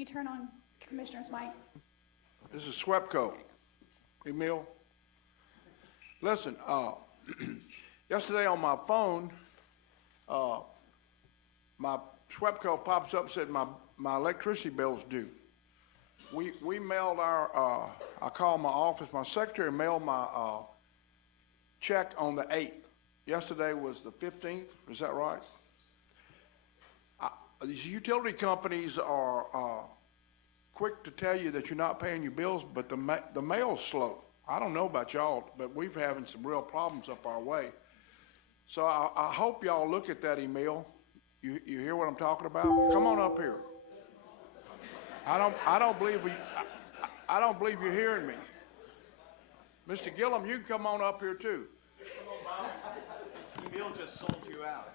you turn on Commissioner's mic? This is SWEPCO. Emil? Listen, yesterday on my phone, my SWEPCO pops up and said my electricity bill's due. We mailed our, I called my office, my secretary mailed my check on the 8th. Yesterday was the 15th, is that right? These utility companies are quick to tell you that you're not paying your bills, but the mail's slow. I don't know about y'all, but we've having some real problems up our way. So I hope y'all look at that email. You hear what I'm talking about? Come on up here. I don't believe you're hearing me. Mr. Gillum, you can come on up here too. Emil just sold you out.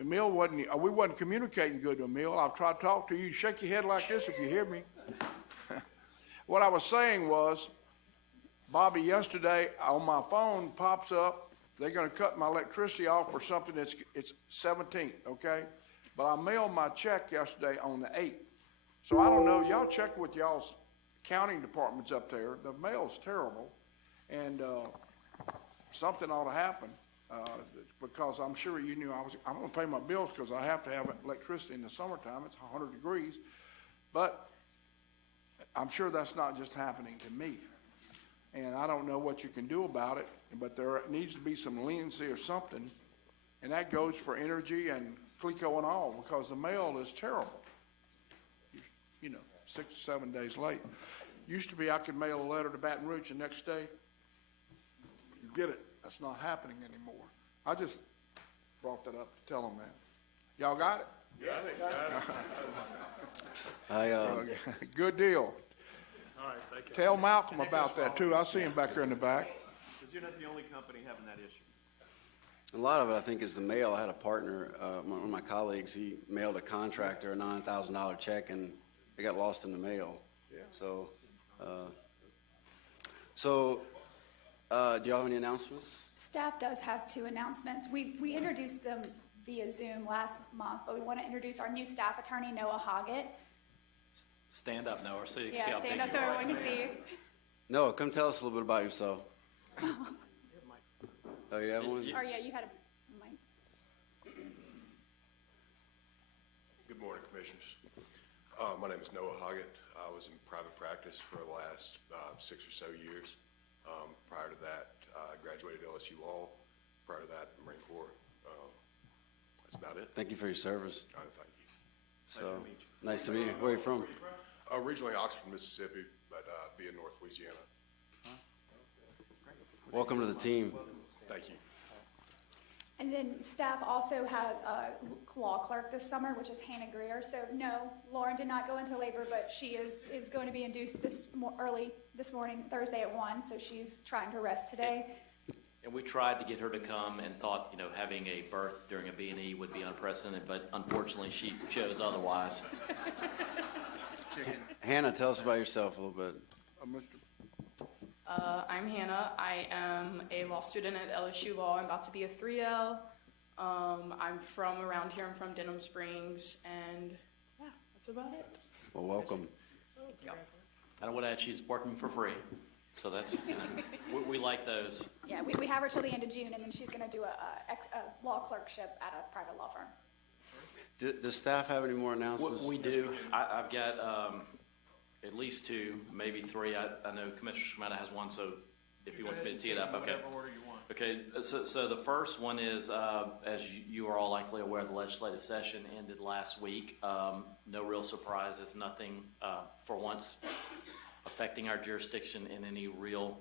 Emil we wasn't communicating good to Emil. I've tried to talk to you. Shake your head like this if you hear me. What I was saying was, Bobby, yesterday on my phone pops up, they're gonna cut my electricity off for something it's 17th, okay? But I mailed my check yesterday on the 8th. So I don't know, y'all check with y'all's accounting departments up there. The mail's terrible, and something ought to happen. Because I'm sure you knew I'm gonna pay my bills because I have to have electricity in the summertime. It's 100 degrees. But I'm sure that's not just happening to me. And I don't know what you can do about it, but there needs to be some leniency or something. And that goes for energy and Clico and all, because the mail is terrible. You know, 6 to 7 days late. Used to be I could mail a letter to Baton Rouge the next day. You get it. That's not happening anymore. I just brought that up to tell them that. Y'all got it? Good deal. All right, thank you. Tell Malcolm about that too. I see him back there in the back. Because you're not the only company having that issue. A lot of it, I think, is the mail. I had a partner, one of my colleagues, he mailed a contractor a $9,000 check and it got lost in the mail. Yeah. So, do y'all have any announcements? Staff does have 2 announcements. We introduced them via Zoom last month, but we want to introduce our new staff attorney, Noah Hoggett. Stand up, Noah, so you can see Yeah, how big stand you up so are. everyone can see you. Noah, come tell us a little bit about yourself. Oh, you have one? Oh, yeah, you had a mic. Good morning, Commissioners. My name is Noah Hoggett. I was in private practice for the last 6 or so years. Prior to that, I graduated LSU Law. Prior to that, Marine Corps. That's about it. Thank you for your service. Thank you. So, nice to meet you. Where are you from? Originally Oxford, Mississippi, but via North Louisiana. Welcome to the team. Thank you. And then staff also has a law clerk this summer, which is Hannah Greer. So no, Lauren did not go into labor, but she is going to be induced early this morning, Thursday at 1. So she's trying to rest today. And we tried to get her to come and thought, you know, having a birth during a B&E would be unprecedented, but unfortunately she chose otherwise. Hannah, tell us about yourself a little bit. I'm Hannah. I am a law student at LSU Law. I'm about to be a 3L. I'm from around here. I'm from Denham Springs, and yeah, that's about it. Well, welcome. I would add she's working for free, so that's, you know, we like those. Yeah, we have her till the end of June, and then she's going to do a law clerkship at a private law firm. Does staff have any more announcements? We do. I've got at least 2, maybe 3. I know Commissioner Shimada has one, so if he wants me to tee it up, okay. Whatever order you want. Okay, so the first one is, as you are all likely aware, the legislative session ended last week. No real surprises, nothing for once affecting our jurisdiction in any real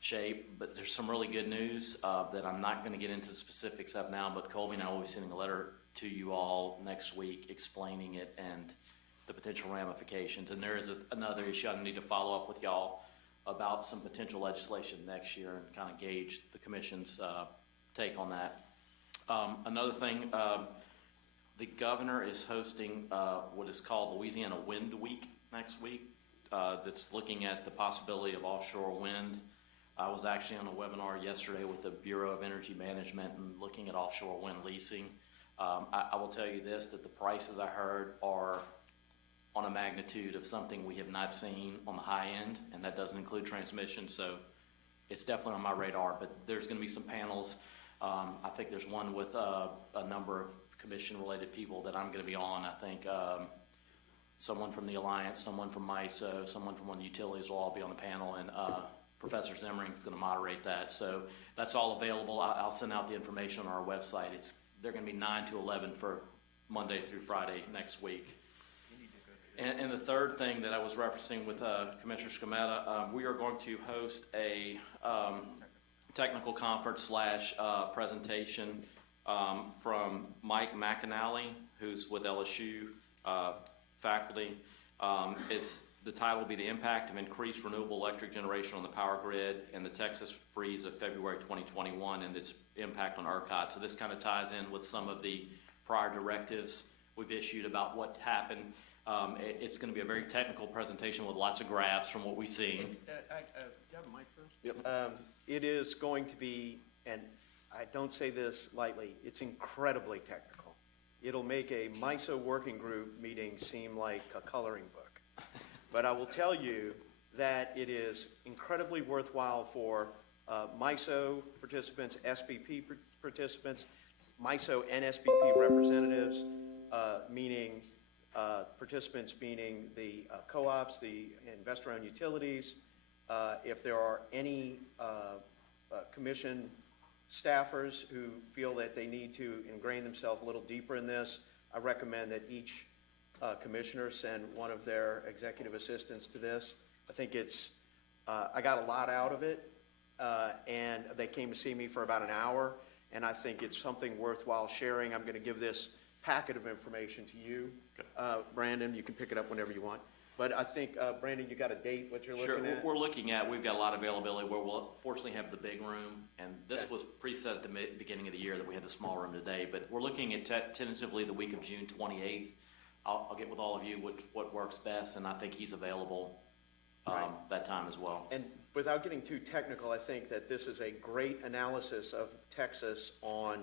shape, but there's some really good news that I'm not going to get into the specifics of now, but Colby and I will be sending a letter to you all next week explaining it and the potential ramifications. And there is another issue I need to follow up with y'all about some potential legislation next year and kind of gauge the commission's take on that. Another thing, the governor is hosting what is called Louisiana Wind Week next week. That's looking at the possibility of offshore wind. I was actually on a webinar yesterday with the Bureau of Energy Management and looking at offshore wind leasing. I will tell you this, that the prices I heard are on a magnitude of something we have not seen on the high end, and that doesn't include transmission, so it's definitely on my radar. But there's gonna be some panels. I think there's one with a number of commission-related people that I'm gonna be on. I think someone from the Alliance, someone from MISO, someone from one of the utilities will all be on the panel, and Professor Zimmering's gonna moderate that. So that's all available. I'll send out the information on our website. They're gonna be 9 to 11 for Monday through Friday next week. And the third thing that I was referencing with Commissioner Scametta, we are going to host a technical conference / presentation from Mike McAnally, who's with LSU faculty. The title will be The Impact of Increased Renewable Electric Generation on the Power Grid and the Texas Freeze of February 2021 and its impact on ERCOT. So this kind of ties in with some of the prior directives we've issued about what happened. It's going to be a very technical presentation with lots of graphs from what we've seen. Do you have a mic, Phil? Yep. It is going to be, and I don't say this lightly, it's incredibly technical. It'll make a MISO working group meeting seem like a coloring book. But I will tell you that it is incredibly worthwhile for MISO participants, SPP participants, MISO and SPP representatives, meaning participants meaning the co-ops, the investor-owned utilities. If there are any commission staffers who feel that they need to ingrain themselves a little deeper in this, I recommend that each commissioner send one of their executive assistants to this. I think it's, I got a lot out of it, and they came to see me for about an hour, and I think it's something worthwhile sharing. I'm going to give this packet of information to you. Brandon, you can pick it up whenever you want. But I think, Brandon, you got a date, what you're Sure, looking at? we've got a lot of availability where we'll fortunately have the big room, and this was preset at the beginning of the year that we had the small room today, but we're looking at tentatively the week of June 28th. I'll get with all of you what works best, and I think he's available that time as well. And without getting too technical, I think that this is a great analysis of Texas on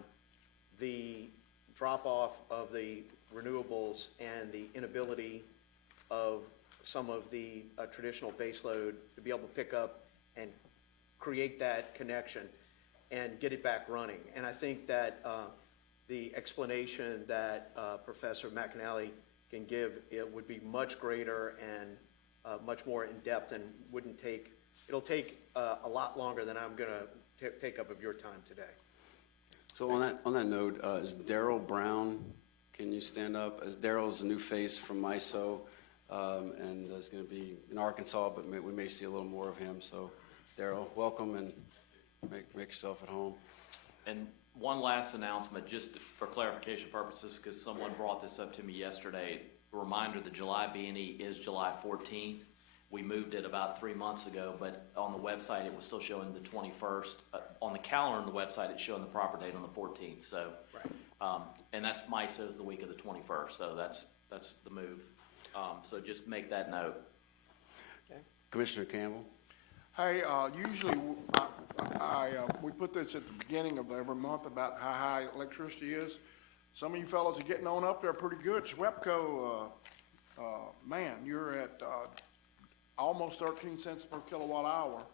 the drop-off of the renewables and the inability of some of the traditional baseload to be able to pick up and create that connection and get it back running. And I think that the explanation that Professor McAnally can give, it would be much greater and much more in-depth and it'll take a lot longer than I'm gonna take up of your time today. So on that note, is Daryl Brown, can you stand up? As Daryl's a new face from MISO, and is going to be in Arkansas, but we may see a little more of him. So Daryl, welcome, and make yourself at home. And one last announcement, just for clarification purposes, because someone brought this up to me yesterday. A reminder, the July B&E is July 14th. We moved it about 3 months ago, but on the website, it was still showing the 21st. On the calendar on the website, it's showing the proper date on the 14th. So, Right. And that's MISO's the week of the 21st, so that's the move. So just make that note. Okay. Commissioner Campbell? Hey, usually we put this at the beginning of every month about how high electricity is. Some of you fellows are getting on up there pretty good. SWEPCO, man, you're at almost 13 cents per kilowatt hour.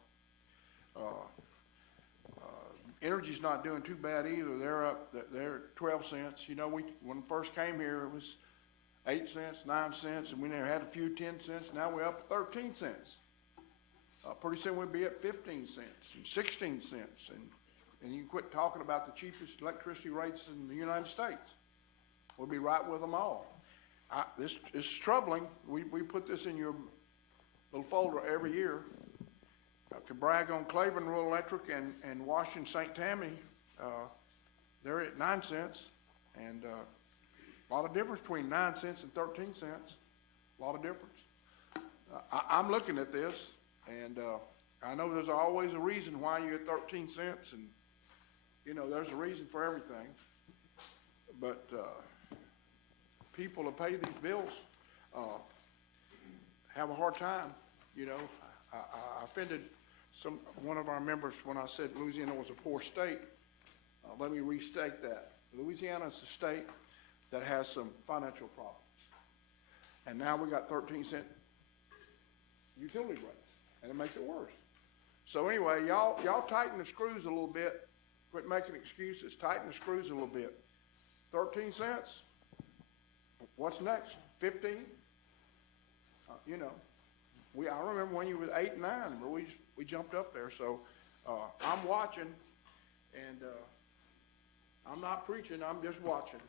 Energy's not doing too bad either. They're at 12 cents. You know, when we first came here, it was 8 cents, 9 cents, and we never had a few 10 cents. Now we're up to 13 cents. Pretty soon we'll be at 15 cents and 16 cents, and you can quit talking about the cheapest electricity rates in the United States. We'll be right with them all. This is troubling. We put this in your little folder every year. I could brag on Claiborne Rural Electric and Washington St. Tammany. They're at 9 cents, and a lot of difference between 9 cents and 13 cents. A lot of difference. I'm looking at this, and I know there's always a reason why you're at 13 cents, and you know there's a reason for everything. But people who pay these bills have a hard time. You know, I offended one of our members when I said Louisiana was a poor state. Let me restate that. Louisiana is a state that has some financial problems. And now we got 13-cent utility rates, and it makes it worse. So anyway, y'all tighten the screws a little bit. Quit making excuses. Tighten the screws a little bit. 13 cents. What's next? 15? You know, I remember when you was 8 and 9, but we jumped up there. So I'm watching, and I'm not preaching. I'm just watching.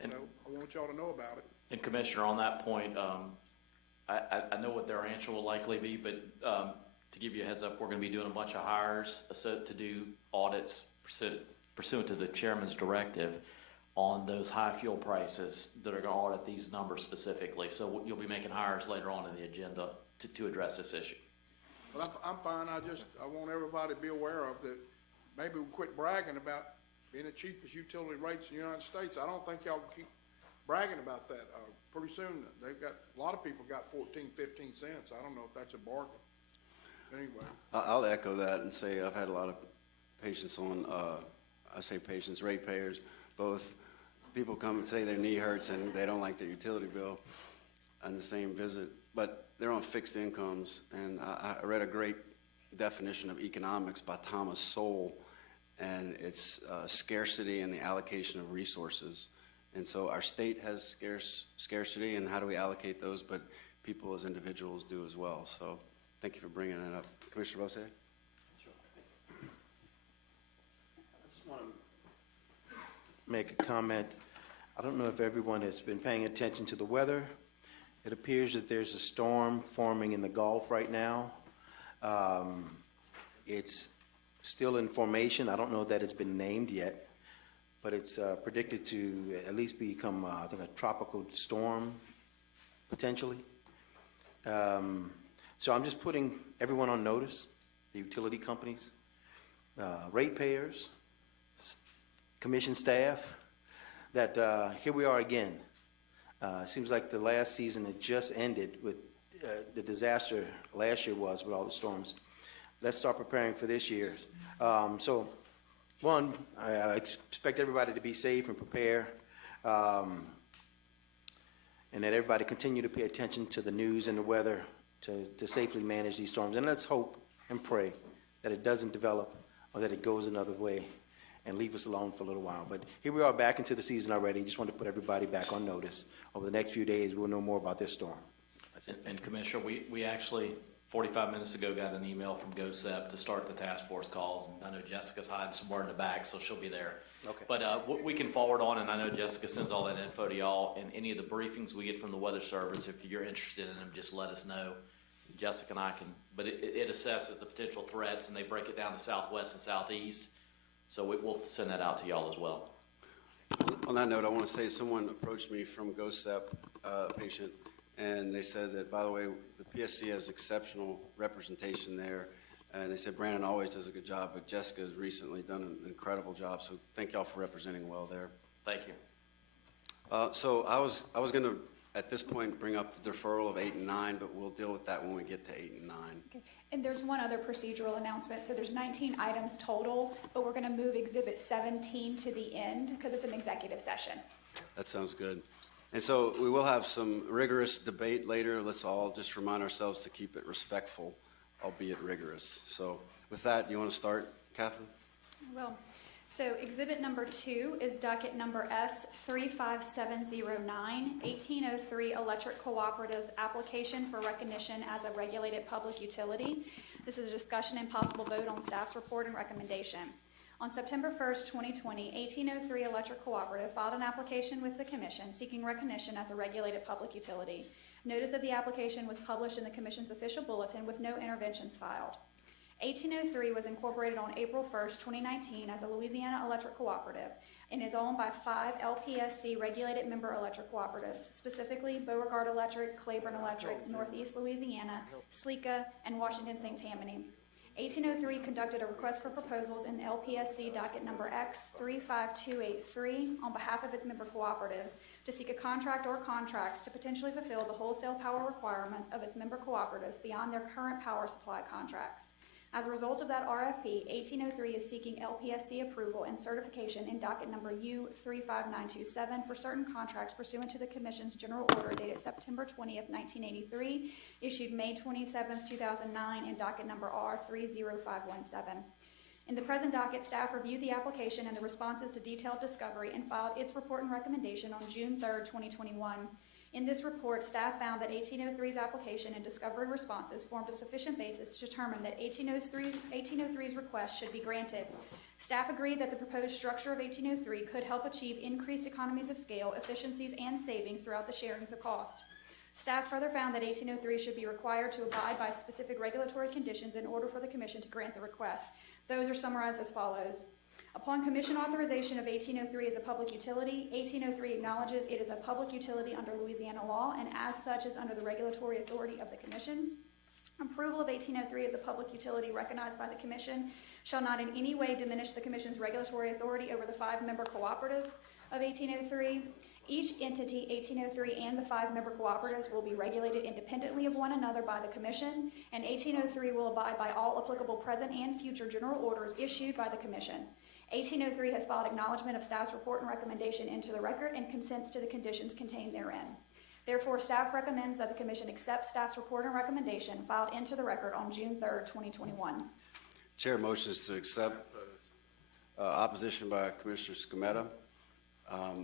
So I want y'all to know about it. And Commissioner, on that point, I know what their answer will likely be, but to give you a heads up, we're going to be doing a bunch of hires to do audits pursuant to the chairman's directive on those high fuel prices that are going to audit these numbers specifically. So you'll be making hires later on in the agenda to address this issue. But I'm fine. I want everybody to be aware of that. Maybe we'll quit bragging about being the cheapest utility rates in the United States. I don't think y'all can keep bragging about that. Pretty soon, a lot of people got 14, 15 cents. I don't know if that's a bargain. Anyway. I'll echo that and say I've had a lot of patients on, ratepayers, both people come and say their knee hurts and they don't like their utility bill on the same visit, but they're on fixed incomes. And I read a great definition of economics by Thomas Sowell, and it's scarcity and the allocation of resources. And so our state has scarcity, and how do we allocate those? But people as individuals do as well. So thank you for bringing that up. Commissioner Bose? I just want to make a comment. I don't know if everyone has been paying attention to the weather. It appears that there's a storm forming in the Gulf right now. It's still in formation. I don't know that it's been named yet, but it's predicted to at least become, I think, a tropical storm, potentially. So I'm just putting everyone on notice, the utility companies, ratepayers, commission staff, that here we are again. It seems like the last season had just ended with the disaster last year was with all the storms. Let's start preparing for this year's. So, one, I expect everybody to be safe and prepare, and that everybody continue to pay attention to the news and the weather to safely manage these storms. And let's hope and pray that it doesn't develop or that it goes another way and leave us alone for a little while. But here we are back into the season already. Just want to put everybody back on notice. Over the next few days, we'll know more about this storm. And Commissioner, we actually 45 minutes ago got an email from GOSEP to start the task force calls, and I know Jessica's hiding somewhere in the back, so she'll be there. Okay. But what we can forward on, and I know Jessica sends all that info to y'all, and any of the briefings we get from the Weather Service, if you're interested in them, just let us know. Jessica and I can, but it assesses the potential threats, and they break it down to southwest and southeast, so we'll send that out to y'all as well. On that note, I want to say someone approached me from GOSEP, a patient, and they said that, by the way, the PSC has exceptional representation there. And they said Brandon always does a good job, but Jessica has recently done an incredible job. So thank y'all for representing well there. Thank you. So I was going to, at this point, bring up the deferral of 8 and 9, but we'll deal with that when we get to 8 and 9. Okay. And there's one other procedural announcement. So there's 19 items total, but we're going to move Exhibit 17 to the end because it's an executive session. That sounds good. And so we will have some rigorous debate later. Let's all just remind ourselves to keep it respectful, albeit rigorous. So with that, you want to start, Catherine? Well, so exhibit number 2 is docket number S35709, 1803 Electric Cooperatives application for recognition as a regulated public utility. This is a discussion and possible vote on staff's report and recommendation. On September 1st, 2020, 1803 Electric Cooperative filed an application with the Commission seeking recognition as a regulated public utility. Notice of the application was published in the Commission's official bulletin with no interventions filed. 1803 was incorporated on April 1st, 2019 as a Louisiana Electric Cooperative and is owned by 5 LPSC regulated member electric cooperatives, specifically Beauregard Electric, Claiborne Electric, Northeast Louisiana, Sleeka, and Washington St. Tammany. 1803 conducted a request for proposals in LPSC docket number X35283 on behalf of its member cooperatives to seek a contract or contracts to potentially fulfill the wholesale power requirements of its member cooperatives beyond their current power supply contracts. As a result of that RFP, 1803 is seeking LPSC approval and certification in docket number U35927 for certain contracts pursuant to the Commission's General Order dated September 20th, 1983, issued May 27th, 2009, and docket number R30517. In the present docket, staff reviewed the application and the responses to detailed discovery and filed its report and recommendation on June 3rd, 2021. In this report, staff found that 1803's application and discovery responses formed a sufficient basis to determine that 1803's request should be granted. Staff agreed that the proposed structure of 1803 could help achieve increased economies of scale, efficiencies, and savings throughout the sharings of cost. Staff further found that 1803 should be required to abide by specific regulatory conditions in order for the Commission to grant the request. Those are summarized as follows. Upon Commission authorization of 1803 as a public utility, 1803 acknowledges it is a public utility under Louisiana law and as such is under the regulatory authority of the Commission. Approval of 1803 as a public utility recognized by the Commission shall not in any way diminish the Commission's regulatory authority over the 5-member cooperatives of 1803. Each entity, 1803 and the 5-member cooperatives, will be regulated independently of one another by the Commission, and 1803 will abide by all applicable present and future general orders issued by the Commission. 1803 has filed acknowledgement of staff's report and recommendation into the record and consents to the conditions contained therein. Therefore, staff recommends that the Commission accept staff's report and recommendation filed into the record on June 3rd, 2021. Chair motions to accept. Opposition by Commissioner Scametta.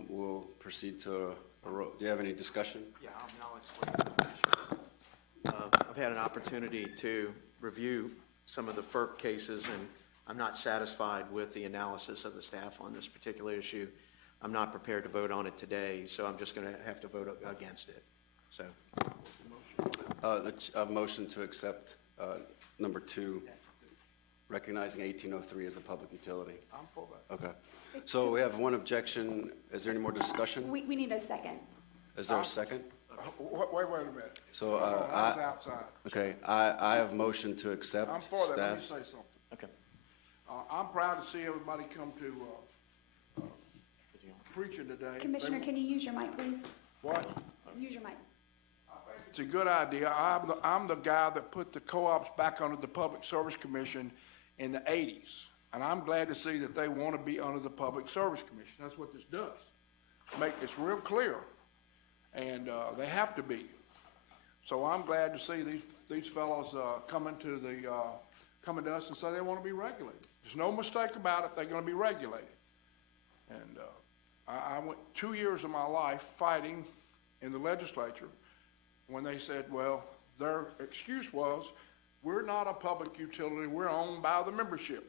We'll proceed to do you have any discussion? Yeah, I'll explain the issues. I've had an opportunity to review some of the FERC cases, and I'm not satisfied with the analysis of the staff on this particular issue. I'm not prepared to vote on it today, so I'm just going to have to vote against it. So, A motion to accept number 2, recognizing 1803 as a public utility. I'm for that. Okay. So we have one objection. Is there any more discussion? We need a second. Is there a second? Wait a minute. So I was outside. okay, I have motion to accept I'm for that. Let me staff's. say something. okay. I'm proud to see everybody come to preaching today. Commissioner, can you use your mic, please? What? Use your mic. It's a good idea. I'm the guy that put the co-ops back under the Public Service Commission in the 80s. And I'm glad to see that they want to be under the Public Service Commission. That's what this does. It's real clear. And they have to be. So I'm glad to see these fellows coming to us and say they want to be regulated. There's no mistake about it. They're going to be regulated. And I went 2 years of my life fighting in the legislature when they said, well, their excuse was, we're not a public utility, we're owned by the membership.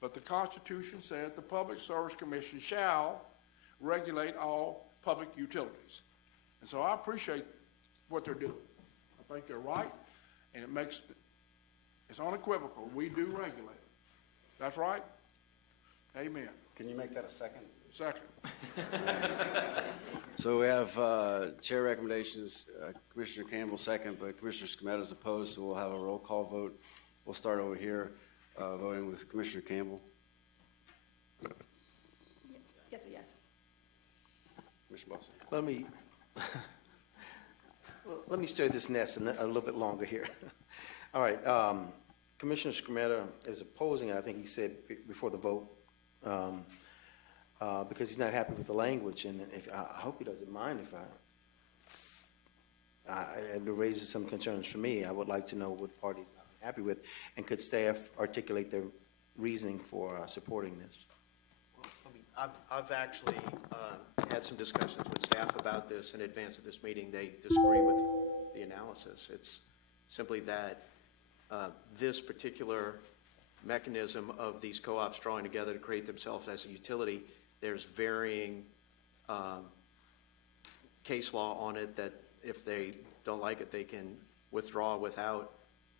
But the Constitution said the Public Service Commission shall regulate all public utilities. And so I appreciate what they're doing. I think they're right, and it's unequivocal. We do regulate. That's right? Amen. Can you make that a second? Second. So we have chair recommendations, Commissioner Campbell second, but Commissioner Scametta is opposed, so we'll have a roll call vote. We'll start over here, voting with Commissioner Campbell. Yes, yes. Commissioner Boston. Let me stir this nest a little bit longer here. All right, Commissioner Scametta is opposing, I think he said before the vote, because he's not happy with the language, and I hope he doesn't mind if it raises some concerns for me. I would like to know what part he's not happy with, and could staff articulate their reasoning for supporting this? I've actually had some discussions with staff about this in advance of this meeting. They disagree with the analysis. It's simply that this particular mechanism of these co-ops drawing together to create themselves as a utility, there's varying case law on it that if they don't like it, they can withdraw without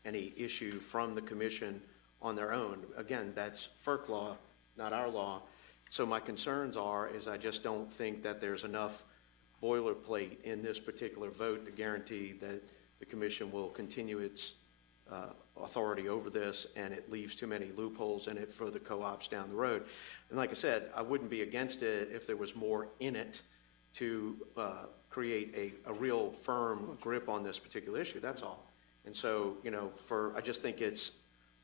any issue from the commission on their own. Again, that's FERC law, not our law. So my concerns is I just don't think that there's enough boilerplate in this particular vote to guarantee that the commission will continue its authority over this, and it leaves too many loopholes in it for the co-ops down the road. And like I said, I wouldn't be against it if there was more in it to create a real firm grip on this particular issue, that's all. And so, I just think it's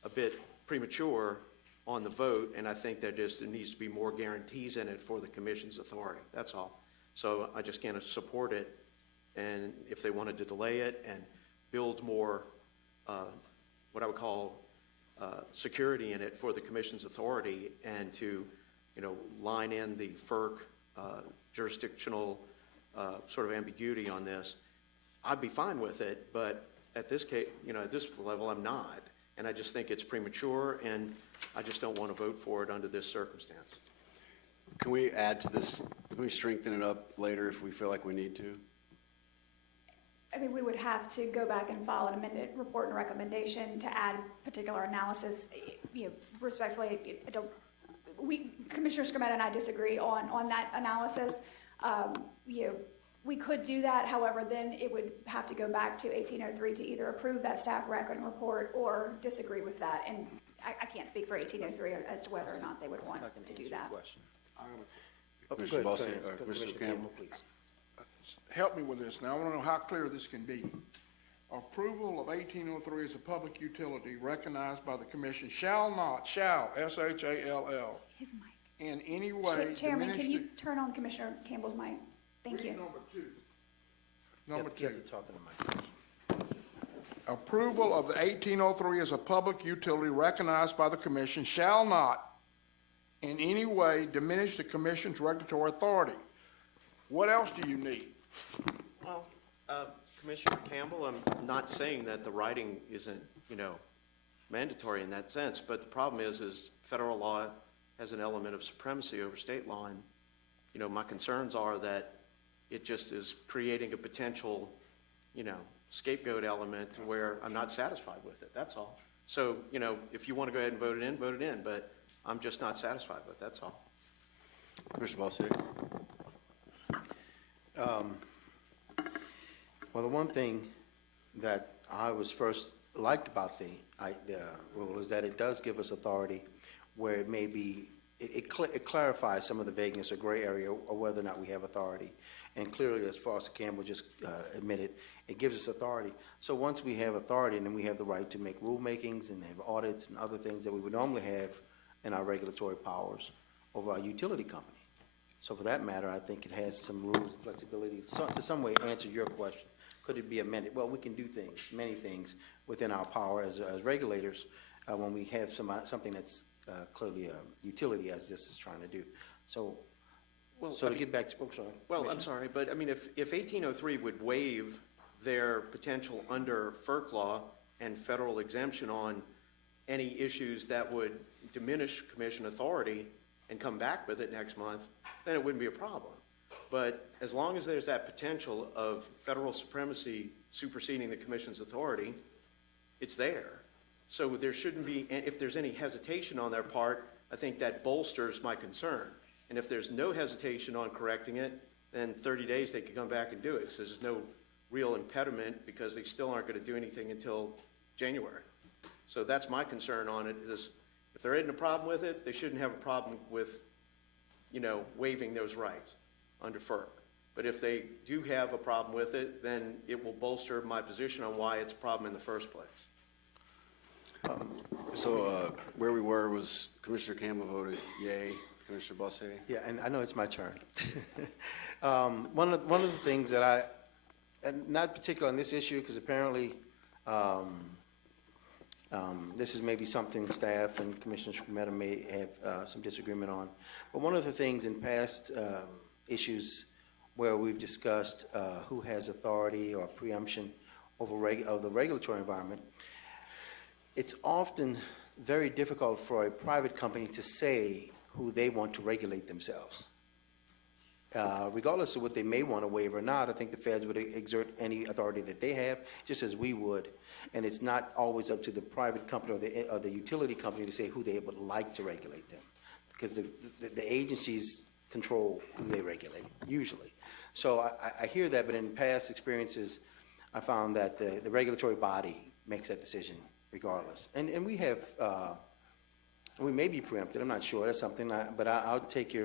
a bit premature on the vote, and I think there needs to be more guarantees in it for the commission's authority, that's all. So I just can't support it, and if they wanted to delay it and build more, what I would call security in it for the commission's authority, and to, line in the FERC jurisdictional sort of ambiguity on this, I'd be fine with it, but at this case, at this level, I'm not. And I just think it's premature, and I just don't want to vote for it under this circumstance. Can we add to this, can we strengthen it up later if we feel like we need to? I mean, we would have to go back and file an amended report and recommendation to add particular analysis. Respectfully, Commissioner Scremetta and I disagree on that analysis. We could do that, however, then it would have to go back to 1803 to either approve that staff record and report or disagree with that. And I can't speak for 1803 as to whether or not they would want to do that. Commissioner Bossy, Commissioner Campbell? Please. Help me with this. Now, I want to know how clear this can be. Approval of 1803 as a public utility recognized by the commission shall, S-H-A-L-L, His mic. in any way Chairman, diminish can you the- turn on Commissioner Campbell's mic? Thank you. Number two. You Number have to two. talk in the mic. Approval of the 1803 as a public utility recognized by the commission shall not in any way diminish the commission's regulatory authority. What else do you need? Well, Commissioner Campbell, I'm not saying that the writing isn't, mandatory in that sense, but the problem is federal law has an element of supremacy over state law, and, my concerns are that it just is creating a potential, scapegoat element to where I'm not satisfied with it, that's all. So, if you want to go ahead and vote it in, but I'm just not satisfied with it, that's all. Commissioner Bossy? Well, the one thing that I was first liked about the rule is that it does give us authority where it may be, it clarifies some of the vagueness or gray area or whether or not we have authority. And clearly, as Foster Campbell just admitted, it gives us authority. So once we have authority, then we have the right to make rulemakings and have audits and other things that we would normally have in our regulatory powers over our utility company. So for that matter, I think it has some rules and flexibility to some way answer your question. Could it be amended? Well, we can do things, many things within our power as regulators when we have something that's clearly a utility, as this is trying to do. So, to get back to, sorry. Well, I'm sorry, but I mean, if 1803 would waive their potential under FERC law and federal exemption on any issues that would diminish commission authority and come back with it next month, then it wouldn't be a problem. But as long as there's that potential of federal supremacy superseding the commission's authority, it's there. So there shouldn't be, and if there's any hesitation on their part, I think that bolsters my concern. And if there's no hesitation on correcting it, then 30 days they could come back and do it. So there's no real impediment because they still aren't going to do anything until January. So that's my concern on it, is if there isn't a problem with it, they shouldn't have a problem with, waiving those rights under FERC. But if they do have a problem with it, then it will bolster my position on why it's a problem in the first place. So where we were was Commissioner Campbell voted yay, Commissioner Bossy? Yeah, and I know it's my turn. One of the things that and not particular on this issue, because apparently this is maybe something staff and Commissioner Scremetta may have some disagreement on. But one of the things in past issues where we've discussed who has authority or preemption over the regulatory environment, it's often very difficult for a private company to say who they want to regulate themselves. Regardless of what they may want to waive or not, I think the feds would exert any authority that they have, just as we would. And it's not always up to the private company or the utility company to say who they would like to regulate them, because the agencies control who they regulate, usually. So I hear that, but in past experiences, I found that the regulatory body makes that decision regardless. And we have, we may be preempted, I'm not sure, that's something, but I'll take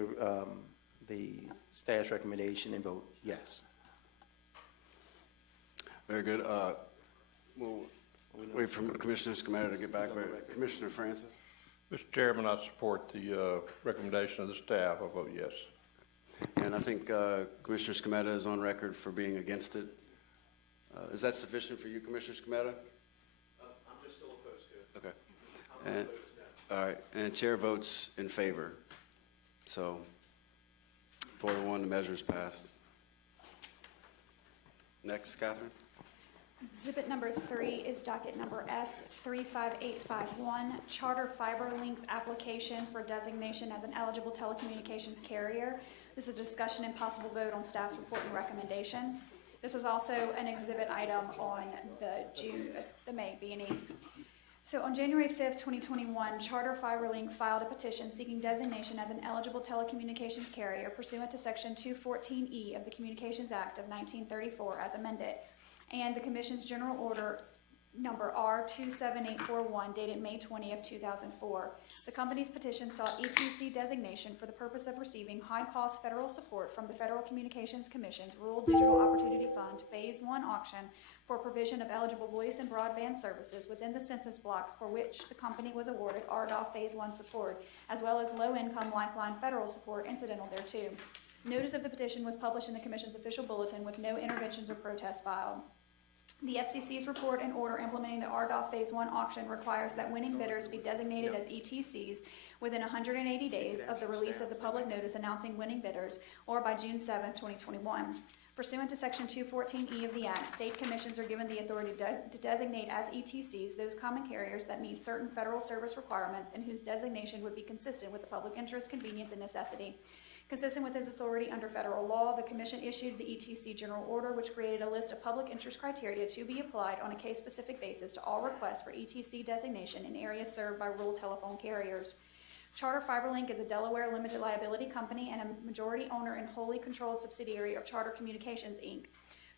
the staff's recommendation and vote yes. Very good. Well, wait for Commissioner Scamatta to get back. Wait, Commissioner Francis? Mr. Chairman, I support the recommendation of the staff. I vote yes. And I think Commissioner Scamatta is on record for being against it. Is that sufficient for you, Commissioner Scamatta? I'm just still opposed to it. Okay. And, all right, and chair votes in favor. So 4-1, the measure is passed. Next, Catherine. Exhibit number 3 is docket number S35851, Charter Fiber Links application for designation as an eligible telecommunications carrier. This is a discussion and possible vote on staff's report and recommendation. This was also an exhibit item on the May B&E. So on January 5th, 2021, Charter FiberLink filed a petition seeking designation as an eligible telecommunications carrier pursuant to Section 214E of the Communications Act of 1934 as amended, and the Commission's General Order number R27841 dated May 20th, 2004. The company's petition sought ETC designation for the purpose of receiving high-cost federal support from the Federal Communications Commission's Rural Digital Opportunity Fund Phase 1 auction for provision of eligible voice and broadband services within the census blocks for which the company was awarded RDOF Phase 1 support, as well as low-income Lifeline federal support incidental thereto. Notice of the petition was published in the Commission's official bulletin with no interventions or protests filed. The FCC's report and order implementing the RDOF Phase 1 auction requires that winning bidders be designated as ETCs within 180 days of the release of the public notice announcing winning bidders, or by June 7, 2021. Pursuant to Section 214E of the Act, state commissions are given the authority to designate as ETCs those common carriers that meet certain federal service requirements and whose designation would be consistent with the public interest, convenience, and necessity. Consistent with its authority under federal law, the Commission issued the ETC General Order, which created a list of public interest criteria to be applied on a case-specific basis to all requests for ETC designation in areas served by rural telephone carriers. Charter FiberLink is a Delaware limited liability company and a majority owner and wholly controlled subsidiary of Charter Communications, Inc.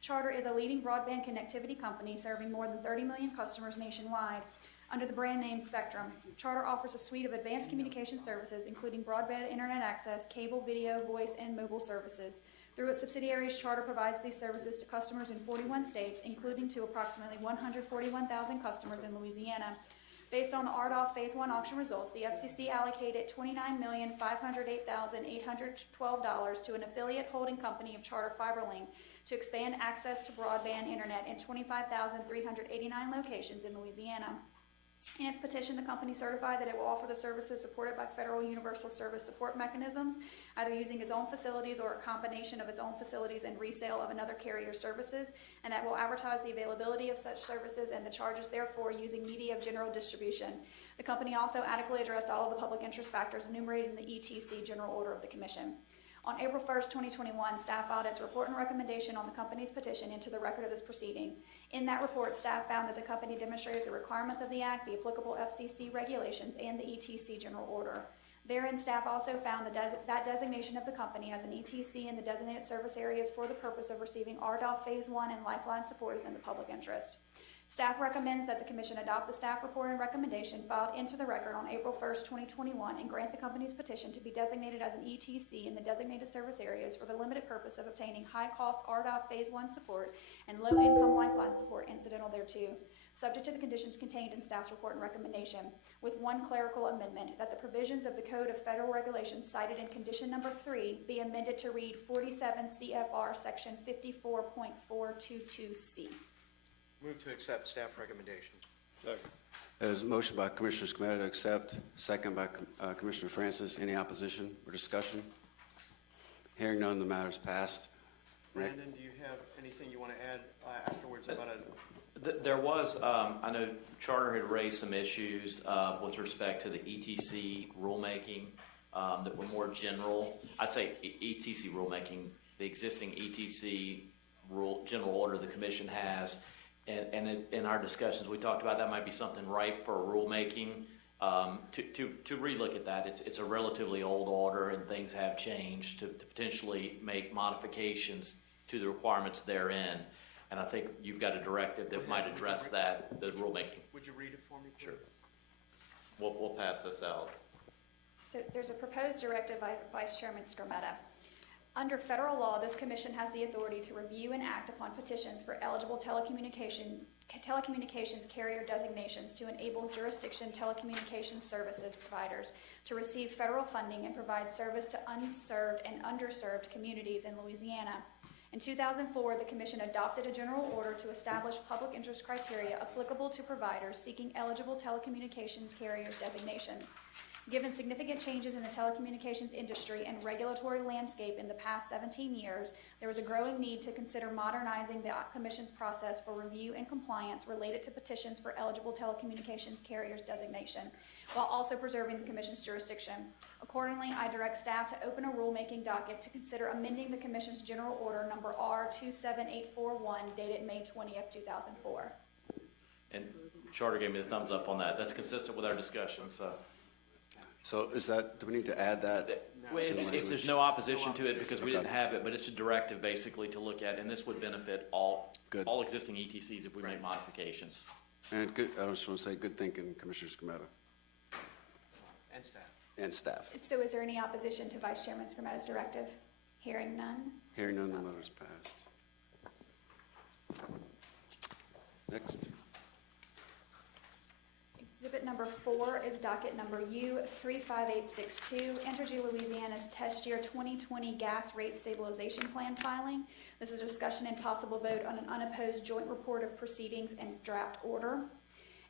Charter is a leading broadband connectivity company serving more than 30 million customers nationwide. Under the brand name Spectrum, Charter offers a suite of advanced communication services, including broadband internet access, cable, video, voice, and mobile services. Through its subsidiaries, Charter provides these services to customers in 41 states, including to approximately 141,000 customers in Louisiana. Based on the RDOF Phase 1 auction results, the FCC allocated $29,508,812 to an affiliate holding company of Charter FiberLink to expand access to broadband internet in 25,389 locations in Louisiana. In its petition, the company certified that it will offer the services supported by federal universal service support mechanisms, either using its own facilities or a combination of its own facilities and resale of another carrier's services, and that will advertise the availability of such services and the charges therefore using media of general distribution. The company also adequately addressed all of the public interest factors enumerated in the ETC General Order of the Commission. On April 1st, 2021, staff filed its report and recommendation on the company's petition into the record of this proceeding. In that report, staff found that the company demonstrated the requirements of the Act, the applicable FCC regulations, and the ETC General Order. Therein, staff also found that designation of the company as an ETC in the designated service areas for the purpose of receiving RDOF Phase 1 and Lifeline support is in the public interest. Staff recommends that the Commission adopt the staff report and recommendation filed into the record on April 1st, 2021, and grant the company's petition to be designated as an ETC in the designated service areas for the limited purpose of obtaining high-cost RDOF Phase 1 support and low-income Lifeline support incidental thereto, subject to the conditions contained in staff's report and recommendation, with one clerical amendment, that the provisions of the Code of Federal Regulations cited in condition number 3 be amended to read 47 CFR Section 54.422C. Move to accept staff recommendation. Second. There's a motion by Commissioner Scamatta to accept, second by Commissioner Francis. Any opposition or discussion? Hearing none, the matter is passed. Brandon, do you have anything you want to add afterwards about it? There was, I know Charter had raised some issues with respect to the ETC rulemaking that were more general. I say ETC rulemaking, the existing ETC general order the Commission has. And in our discussions, we talked about that might be something ripe for rulemaking. To relook at that, it's a relatively old order and things have changed to potentially make modifications to the requirements therein. And I think you've got a directive that might address that, the rulemaking. Would you read it for me, please? Sure. We'll pass this out. So there's a proposed directive by Vice Chairman Skrmetta. Under federal law, this commission has the authority to review and act upon petitions for eligible telecommunications carrier designations to enable jurisdiction telecommunications services providers to receive federal funding and provide service to unserved and underserved communities in Louisiana. In 2004, the Commission adopted a general order to establish public interest criteria applicable to providers seeking eligible telecommunications carrier designations. Given significant changes in the telecommunications industry and regulatory landscape in the past 17 years, there was a growing need to consider modernizing the Commission's process for review and compliance related to petitions for eligible telecommunications carriers designation, while also preserving the Commission's jurisdiction. Accordingly, I direct staff to open a rulemaking docket to consider amending the Commission's General Order number R27841 dated May 20th, 2004. And Charter gave me the thumbs up on that. That's consistent with our discussion, so. So is that, do we need to add that? Well, if there's no opposition to it because we Okay. didn't have it, but it's a directive basically to look at, and this would benefit all existing ETCs if we make modifications. And good, I just want to say, good thinking, Commissioner Scametta And staff. and staff. So is there any opposition to Vice Chairman Scarmetta's directive? Hearing none. Hearing none, the matter is passed. Next. Exhibit number 4 is docket number U35862, Entergy Louisiana's test year 2020 gas rate stabilization plan filing. This is a discussion and possible vote on an unopposed joint report of proceedings and draft order.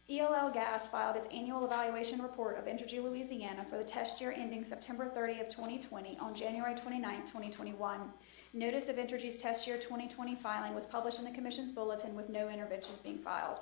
ELL Gas filed its annual evaluation report of Entergy Louisiana for the test year ending September 30th, 2020 on January 29th, 2021. Notice of Entergy's test year 2020 filing was published in the Commission's bulletin with no interventions being filed.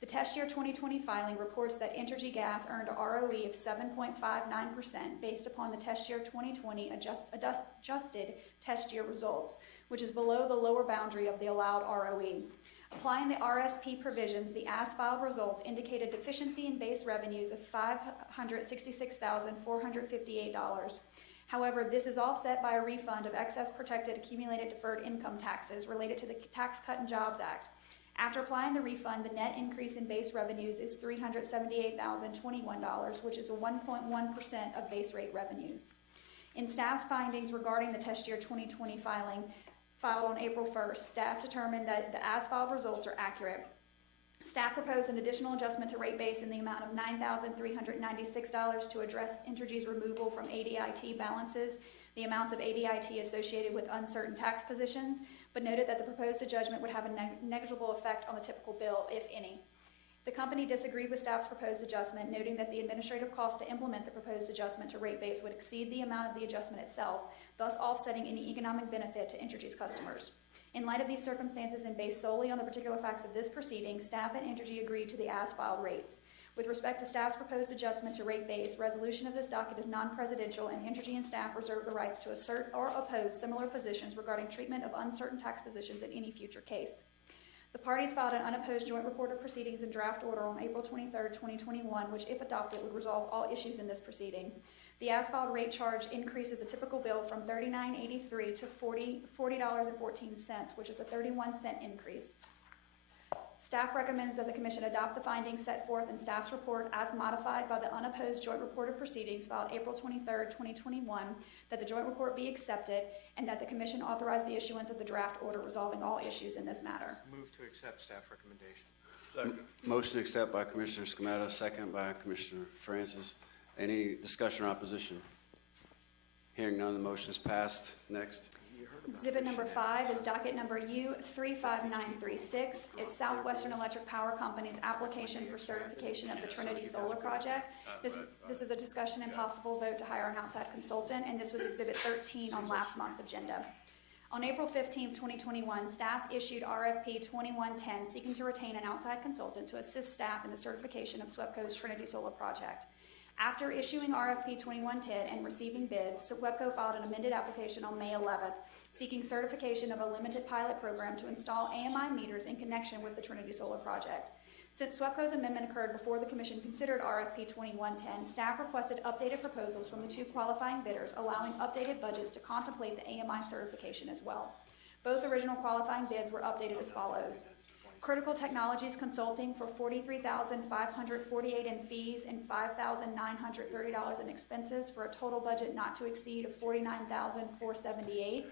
The test year 2020 filing reports that Entergy Gas earned a ROE of 7.59% based upon the test year 2020 adjusted test year results, which is below the lower boundary of the allowed ROE. Applying the RSP provisions, the as-filed results indicated deficiency in base revenues of $566,458. However, this is offset by a refund of excess protected accumulated deferred income taxes related to the Tax Cut and Jobs Act. After applying the refund, the net increase in base revenues is $378,021, which is a 1.1% of base rate revenues. In staff's findings regarding the test year 2020 filing, filed on April 1st, staff determined that the as-filed results are accurate. Staff proposed an additional adjustment to rate base in the amount of $9,396 to address Entergy's removal from ADIT balances, the amounts of ADIT associated with uncertain tax positions, but noted that the proposed adjustment would have a negligible effect on the typical bill, if any. The company disagreed with staff's proposed adjustment, noting that the administrative cost to implement the proposed adjustment to rate base would exceed the amount of the adjustment itself, thus offsetting any economic benefit to Entergy's customers. In light of these circumstances and based solely on the particular facts of this proceeding, staff and Entergy agreed to the as-filed rates. With respect to staff's proposed adjustment to rate base, resolution of this docket is non-presidential, and Entergy and staff reserve the rights to assert or oppose similar positions regarding treatment of uncertain tax positions in any future case. The parties filed an unopposed joint report of proceedings and draft order on April 23rd, 2021, which, if adopted, would resolve all issues in this proceeding. The as-filed rate charge increases a typical bill from $39.83 to $40.14, which is a 31-cent increase. Staff recommends that the Commission adopt the findings set forth in staff's report as modified by the unopposed joint report of proceedings filed April 23rd, 2021, that the joint report be accepted, and that the Commission authorize the issuance of the draft order resolving all issues in this matter. Move to accept staff recommendation. Motion to accept by Commissioner Scametta, second by Commissioner Francis. Any discussion or opposition? Hearing none, the motion is passed. Next. Exhibit number 5 is docket number U35936. It's Southwestern Electric Power Company's application for certification of the Trinity Solar Project. This is a discussion and possible vote to hire an outside consultant, and this was Exhibit 13 on last month's agenda. On April 15, 2021, staff issued RFP 2110 seeking to retain an outside consultant to assist staff in the certification of SWEPCO's Trinity Solar Project. After issuing RFP 2110 and receiving bids, SWEPCO filed an amended application on May 11th, seeking certification of a limited pilot program to install AMI meters in connection with the Trinity Solar Project. Since SWEPCO's amendment occurred before the Commission considered RFP 2110, staff requested updated proposals from the 2 qualifying bidders, allowing updated budgets to contemplate the AMI certification as well. Both original qualifying bids were updated as follows. Critical Technologies Consulting for $43,548 in fees and $5,930 in expenses for a total budget not to exceed of $49,478.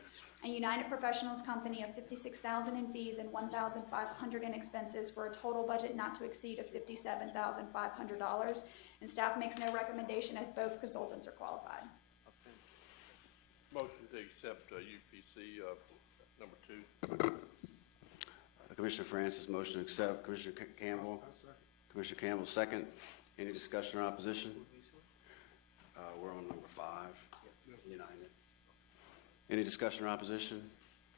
and United Professionals Company of $56,000 in fees and $1,500 in expenses for a total budget not to exceed of $57,500. And staff makes no recommendation as both consultants are qualified. Motion to accept UPC number 2. Commissioner Francis, motion to accept. Commissioner Campbell? Commissioner Campbell, second. Any discussion or opposition? We're on number 5, United. Any discussion or opposition?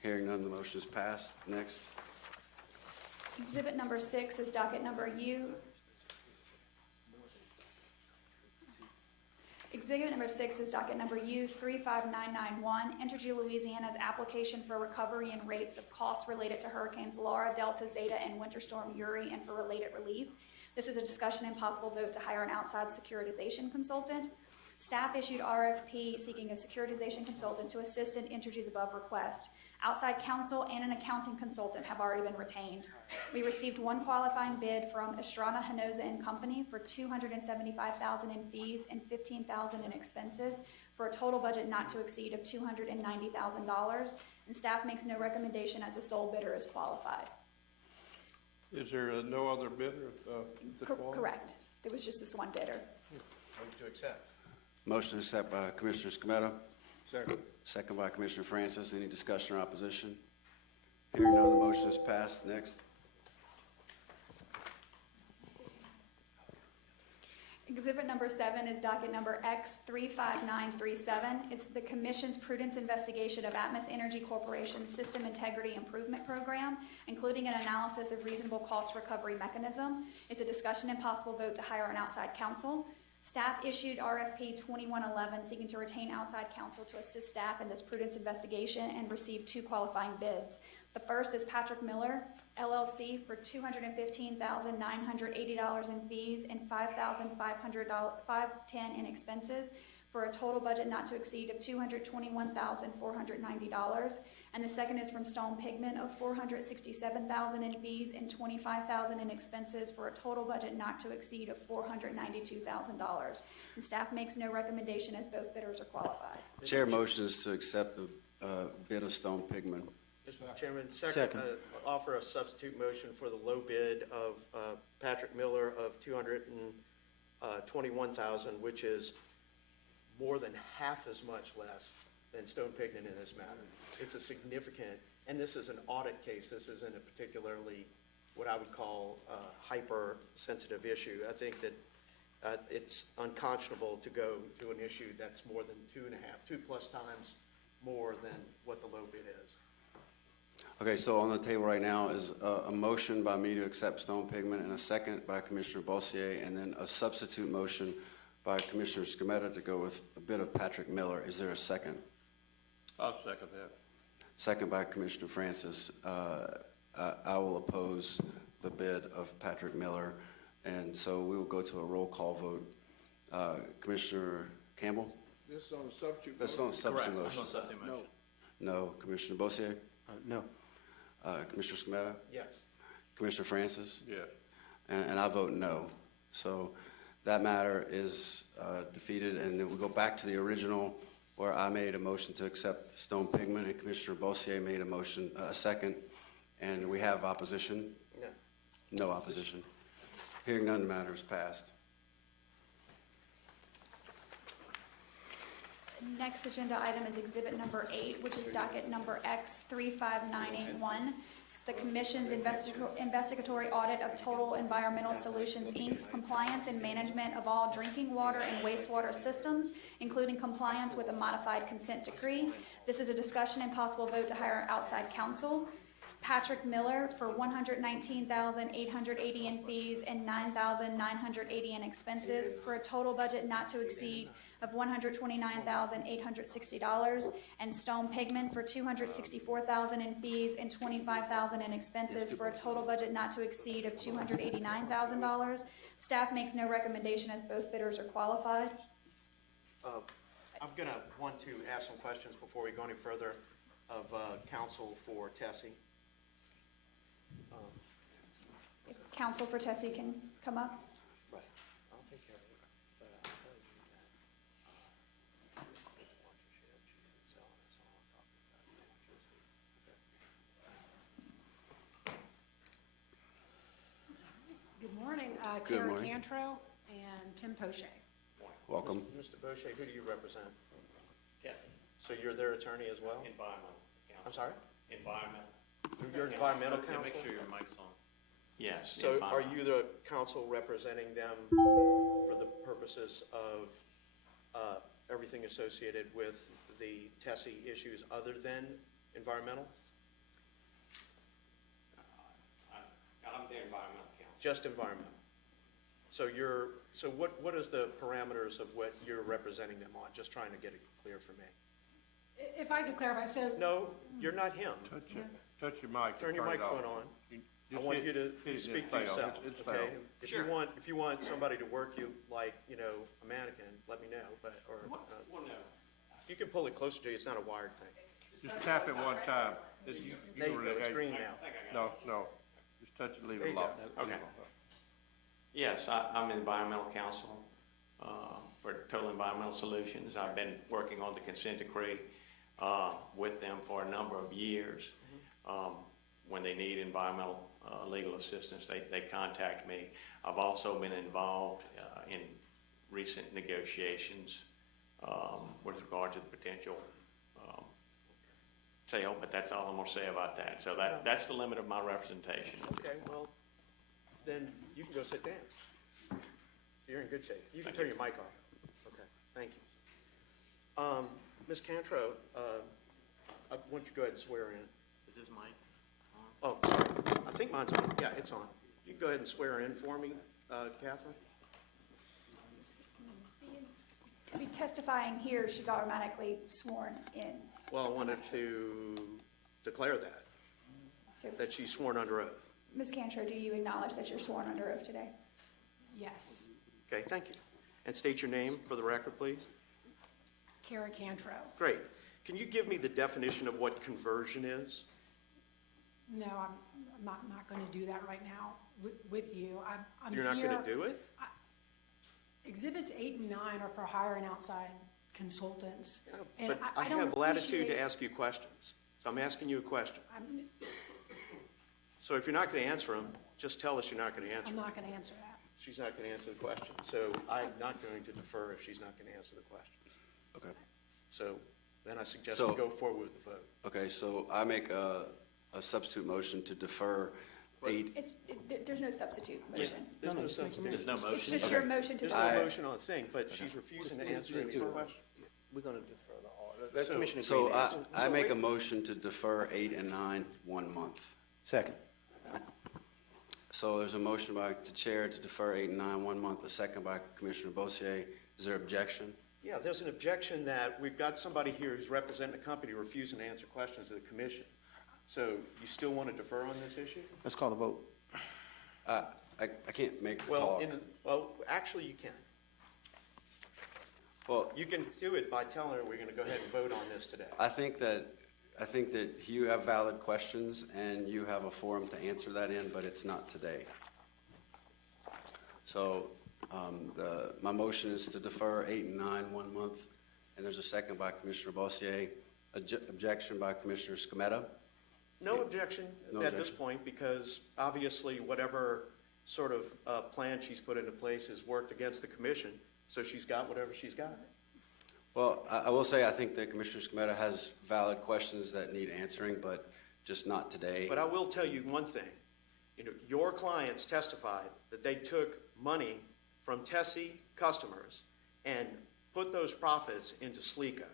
Hearing none, the motion is passed. Next. Exhibit number 6 is docket number U. Exhibit number 6 is docket number U35991, Entergy Louisiana's application for recovery and rates of costs related to hurricanes Laura, Delta, Zeta, and Winter Storm Uri, and for related relief. This is a discussion and possible vote to hire an outside securitization consultant. Staff issued RFP seeking a securitization consultant to assist in Entergy's above request. Outside counsel and an accounting consultant have already been retained. We received one qualifying bid from Estrada Hinoza and Company for $275,000 in fees and $15,000 in expenses for a total budget not to exceed of $290,000. And staff makes no recommendation as the sole bidder is qualified. Is there no other bidder? Correct. There was just this one bidder. Move to accept. Motion to accept by Commissioner Scametta, Second. second by Commissioner Francis. Any discussion or opposition? Hearing none, the motion is passed. Next. Exhibit number 7 is docket number X35937. It's the Commission's Prudence Investigation of Atmos Energy Corporation's System Integrity Improvement Program, including an analysis of reasonable cost recovery mechanism. It's a discussion and possible vote to hire an outside counsel. Staff issued RFP 2111 seeking to retain outside counsel to assist staff in this prudence investigation and received 2 qualifying bids. The first is Patrick Miller, LLC, for $215,980 in fees and $5,510 in expenses for a total budget not to exceed of $221,490. And the second is from Stone Pigment of $467,000 in fees and $25,000 in expenses for a total budget not to exceed of $492,000. And staff makes no recommendation as both bidders are qualified. Chair motions to accept the bid of Stone Pigment. Mr. Chairman, Second. Offer a substitute motion for the low bid of Patrick Miller of $221,000, which is more than half as much less than Stone Pigment in this matter. It's a significant, and this is an audit case. This isn't a particularly what I would call hyper-sensitive issue. I think that it's unconscionable to go to an issue that's more than 2+ times more than what the low bid is. Okay, so on the table right now is a motion by me to accept Stone Pigment and a second by Commissioner Bossier, and then a substitute motion by Commissioner Scametta to go with a bid of Patrick Miller. Is there a second? I'll second that. Second by Commissioner Francis. I will oppose the bid of Patrick Miller, and so we will go to a roll call vote. Commissioner Campbell? This is on the substitute. That's on the substitute Correct. motion. Substitute motion. No. Commissioner Bossier? No. Commissioner Scametta? Yes. Commissioner Francis? Yes. And I vote no. So that matter is defeated, and then we go back to the original where I made a motion to accept Stone Pigment, and Commissioner Bossier made a motion, a second, and we have opposition? No. No opposition. Hearing none, the matter is passed. Next agenda item is exhibit number 8, which is docket number X35981. It's the Commission's investigatory audit of Total Environmental Solutions, Inc.'s compliance and management of all drinking water and wastewater systems, including compliance with a modified consent decree. This is a discussion and possible vote to hire outside counsel. It's Patrick Miller for $119,880 in fees and $9,980 in expenses for a total budget not to exceed of $129,860, and Stone Pigment for $264,000 in fees and $25,000 in expenses for a total budget not to exceed of $289,000. Staff makes no recommendation as both bidders are qualified. I'm going to want to ask some questions before we go any further of counsel for Tessie. If counsel for Tessie can come up. I'll take care of it. But I'll tell you that, Morning, Good Kara morning. Cantrell and Tim Poche. Welcome. Mr. Boucher, who do you represent? Tessie, So you're their attorney as well? environmental counsel. I'm sorry? Environmental. You're environmental Yeah, counsel? make sure your mic's on. Yes. So are environmental. you the counsel representing them for the purposes of everything associated with the Tessie issues other than environmental? I'm the environmental counsel. Just environmental? So what is the parameters of what you're representing them on? Just trying to get it clear for me. If I could clarify, so, No, you're not him. Touch your mic. and Turn your it off. microphone on. I Just want hit- you to hit it and speak it for fails. yourself, It's okay? failed. If you want somebody to work you like, a mannequin, let me know, Well, no. you can pull it closer to you, it's not a wired thing. Just tap it one time. There you go, it's green now. No, just touch it, leave There it you go. locked. Okay. Yes, I'm environmental counsel for Total Environmental Solutions. I've been working on the consent decree with them for a number of years. When they need environmental legal assistance, they contact me. I've also been involved in recent negotiations with regard to the potential sale, but that's all I'm going to say about that. So that's the limit of my representation. Okay, well, then you can go sit down. You're in good shape. You can turn your mic off. Okay, thank you. Ms. Cantrell, I want you to go ahead and swear in. Is this mic on? Oh, sorry. I think mine's on. Yeah, it's on. You can go ahead and swear in for me, Catherine. Be testifying here, she's automatically sworn in. Well, I wanted to declare So, that she's sworn under oath. Ms. Cantor, do you acknowledge that you're sworn under oath today? yes, Okay, thank you. And state your name for the record, please. Kara Cantrell. Great. Can you give me the definition of what conversion is? No, I'm not going to do that right now with you. I'm You're not here. going to do it? Exhibits 8 and 9 are for hiring outside consultants. And But I don't have latitude appreciate- to ask you questions. So I'm asking you a question. I'm So if you're not going to answer them, just tell us you're not going to answer I'm them. not going to answer that. She's not going to answer the question. So I'm not going to defer if she's not going to answer the questions. Okay. So then I suggest So- we go forward with the vote. Okay, so I make a substitute motion to defer 8. There's no substitute motion. There's no substitute. There's no It's motion? just your Okay. motion to There's no defer. motion on the thing, but she's refusing to answer any questions. We're going to defer the order. That's So- Commissioner So Green answer. I make a motion to defer 8 and 9 1 month. Second. So there's a motion by the chair to defer 8 and 9 1 month, a second by Commissioner Bossier. Is there objection? Yeah, there's an objection that we've got somebody here who's representing a company refusing to answer questions of the commission. So you still want to defer on this issue? Let's call the vote. I can't make the Well, call. well, actually you can. Well, You can do it by telling her we're going to go ahead and vote on this today. I think that you have valid questions and you have a forum to answer that in, but it's not today. So, my motion is to defer 8 and 9 1 month, and there's a second by Commissioner Bossier. Objection by Commissioner Scametta. No objection No at this objection. point, because obviously whatever sort of plan she's put into place has worked against the commission, so she's got whatever she's got. Well, I will say, I think that Commissioner Scametta has valid questions that need answering, but just not today. But I will tell you one thing. Your clients testified that they took money from Tessie customers and put those profits into Sleeka.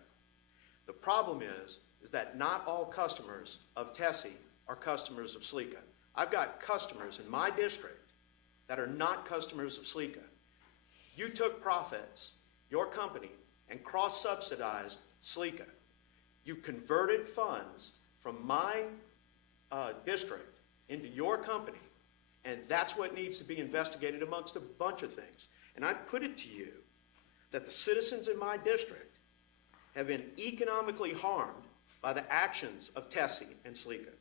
The problem is that not all customers of Tessie are customers of Sleeka. I've got customers in my district that are not customers of Sleeka. You took profits, your company, and cross-subsidized Sleeka. You converted funds from my district into your company, and that's what needs to be investigated amongst a bunch of things. And I put it to you that the citizens in my district have been economically harmed by the actions of Tessie and Sleeka,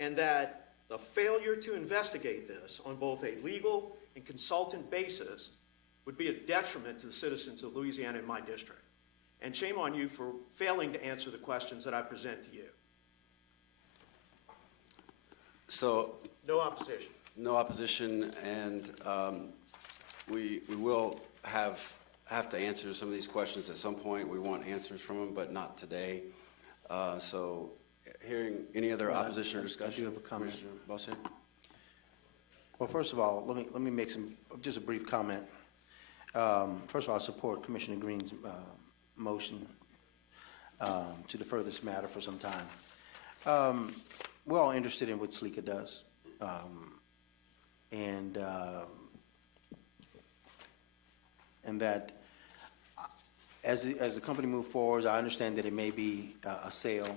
and that the failure to investigate this on both a legal and consultant basis would be a detriment to the citizens of Louisiana in my district. And shame on you for failing to answer the questions that I present to you. So, No opposition. No opposition, and we will have to answer some of these questions at some point. We want answers from them, but not today. So, hearing any other opposition or discussion? I do have a comment. Commissioner Bossett? Well, first of all, let me make just a brief comment. First of all, I support Commissioner Green's motion to defer this matter for some time. We're all interested in what Sleeka does. And that as the company moves forward, I understand that it may be a sale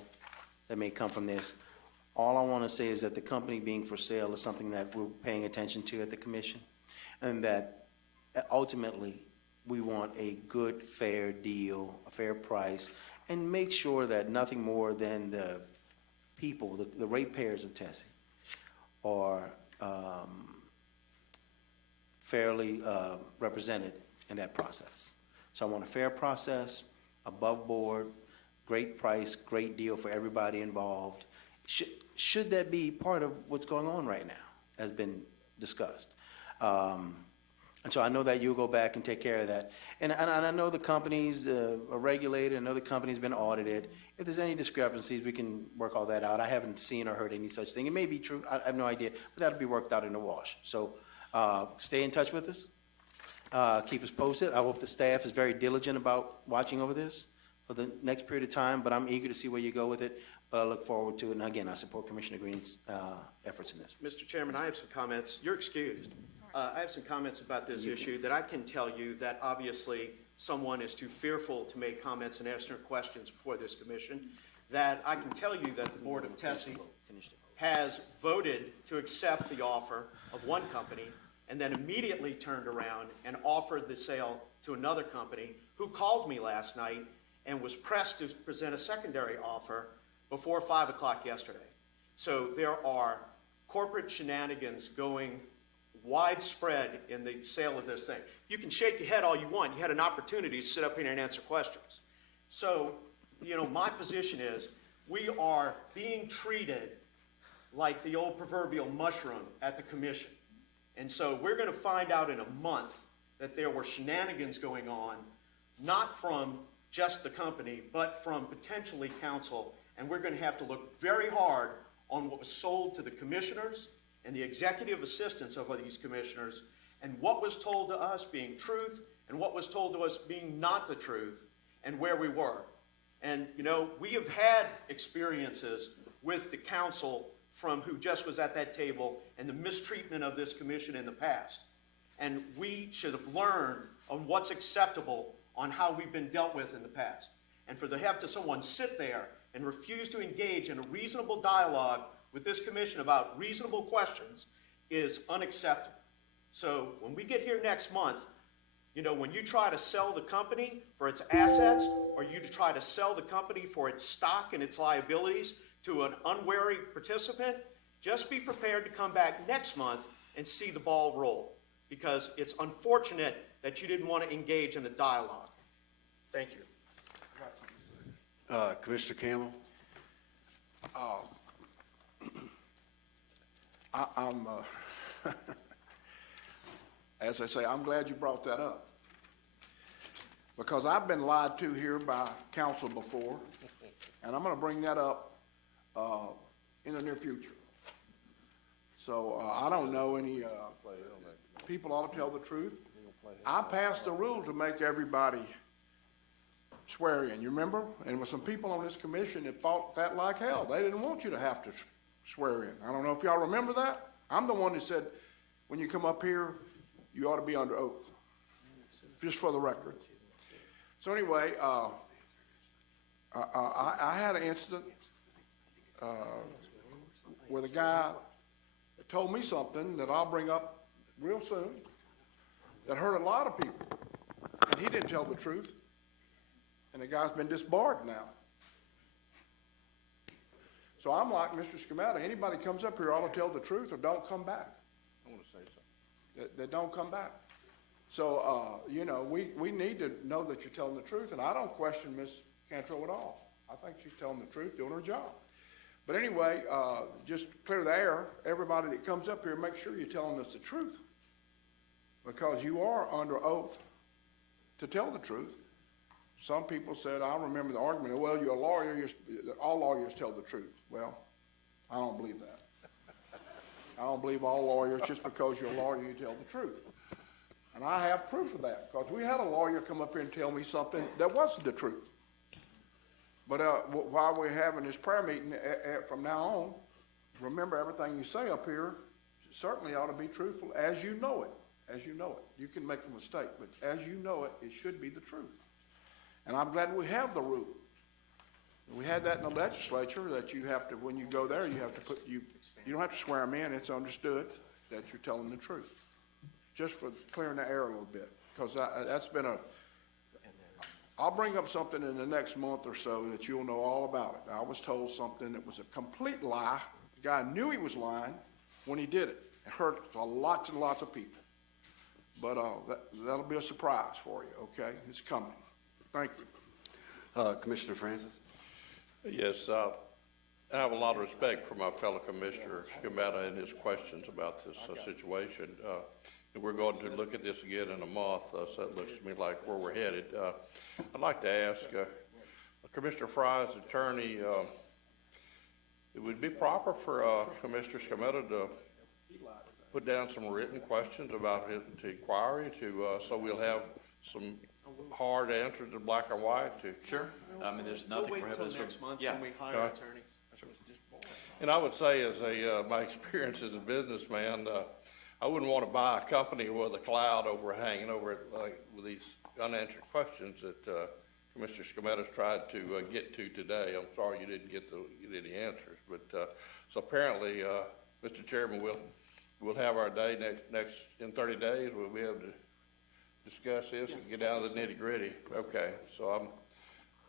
that may come from this. All I want to say is that the company being for sale is something that we're paying attention to at the commission, and that ultimately we want a good, fair deal, a fair price, and make sure that nothing more than the people, the ratepayers of Tessie, are fairly represented in that process. So I want a fair process, above board, great price, great deal for everybody involved. Should that be part of what's going on right now, has been discussed. And so I know that you'll go back and take care of that. And I know the company's are regulated, I know the company's been audited. If there's any discrepancies, we can work all that out. I haven't seen or heard any such thing. It may be true, I have no idea, but that'll be worked out in the wash. So stay in touch with us. Keep us posted. I hope the staff is very diligent about watching over this for the next period of time, but I'm eager to see where you go with it. But I look forward to it. And again, I support Commissioner Green's efforts in this. Mr. Chairman, I have some comments. You're excused. I have some comments about this issue that I can tell you that obviously someone is too fearful to make comments and ask questions before this commission, that I can tell you that the Board of Tessie has voted to accept the offer of one company and then immediately turned around and offered the sale to another company who called me last night and was pressed to present a secondary offer before 5 o'clock yesterday. So there are corporate shenanigans going widespread in the sale of this thing. You can shake your head all you want. You had an opportunity to sit up here and answer questions. So, you know, my position is we are being treated like the old proverbial mushroom at the commission. And so we're going to find out in a month that there were shenanigans going on, not from just the company, but from potentially council. And we're going to have to look very hard on what was sold to the commissioners and the executive assistants of these commissioners, and what was told to us being truth, and what was told to us being not the truth, and where we were. And, you know, we have had experiences with the council from who just was at that table and the mistreatment of this commission in the past. And we should have learned on what's acceptable on how we've been dealt with in the past. And for to have someone sit there and refuse to engage in a reasonable dialogue with this commission about reasonable questions is unacceptable. So when we get here next month, you know, when you try to sell the company for its assets, or you try to sell the company for its stock and its liabilities to an unwary participant, just be prepared to come back next month and see the ball roll, because it's unfortunate that you didn't want to engage in a dialogue. Thank you. Commissioner Campbell? I'm as I say, I'm glad you brought that up, because I've been lied to here by council before, and I'm going to bring that up in the near future. So I don't know any people ought to tell the truth. I passed a rule to make everybody swear in. You remember? And there were some people on this commission that fought that like hell. They didn't want you to have to swear in. I don't know if y'all remember that. I'm the one that said, when you come up here, you ought to be under oath, just for the record. So anyway, I had an incident with a guy that told me something that I'll bring up real soon that hurt a lot of people, and he didn't tell the truth, and the guy's been disbarred now. So I'm like Mr. Schemata, anybody comes up here ought to tell the truth or don't come back. I want to say something. That don't come back. So, you know, we need to know that you're telling the truth, and I don't question Ms. Cantrell at all. I think she's telling the truth, doing her job. But anyway, just to clear the air, everybody that comes up here, make sure you're telling us the truth. Because you are under oath to tell the truth. Some people said, I remember the argument, well, you're a lawyer, all lawyers tell the truth. Well, I don't believe that. I don't believe all lawyers, just because you're a lawyer, you tell the truth. And I have proof of that, because we had a lawyer come up here and tell me something that wasn't the truth. But while we're having this prayer meeting, from now on, remember everything you say up here certainly ought to be truthful as you know it. As you know it. You can make a mistake, but as you know it, it should be the truth. And I'm glad we have the rule. We had that in the legislature, that you have to, when you go there, you have to put, you don't have to swear them in. It's understood that you're telling the truth. Just for clearing the air a little bit, because that's been I'll bring up something in the next month or so that you'll know all about it. I was told something that was a complete lie. The guy knew he was lying when he did it. It hurt lots and lots of people. But that'll be a surprise for you, okay? It's coming. Thank you. Commissioner Francis? Yes, I have a lot of respect for my fellow Commissioner Scametta and his questions about this situation. And we're going to look at this again in a month, so that looks to me like where we're headed. I'd like to ask Commissioner Fry's attorney, it would be proper for Commissioner Scametta to put down some written questions about it to inquiry so we'll have some hard answers in black and white to. Sure. I mean, there's nothing We'll wait prohibits until next month yeah. when we hire Okay. attorneys. And I would say, as my experience as a businessman, I wouldn't want to buy a company with a cloud overhanging over it, like with these unanswered questions that Commissioner Scametta's tried to get to today. I'm sorry you didn't get any answers, but so apparently, Mr. Chairman, we'll have our day next in 30 days. We'll be able to discuss this and get down to the nitty gritty. Okay, so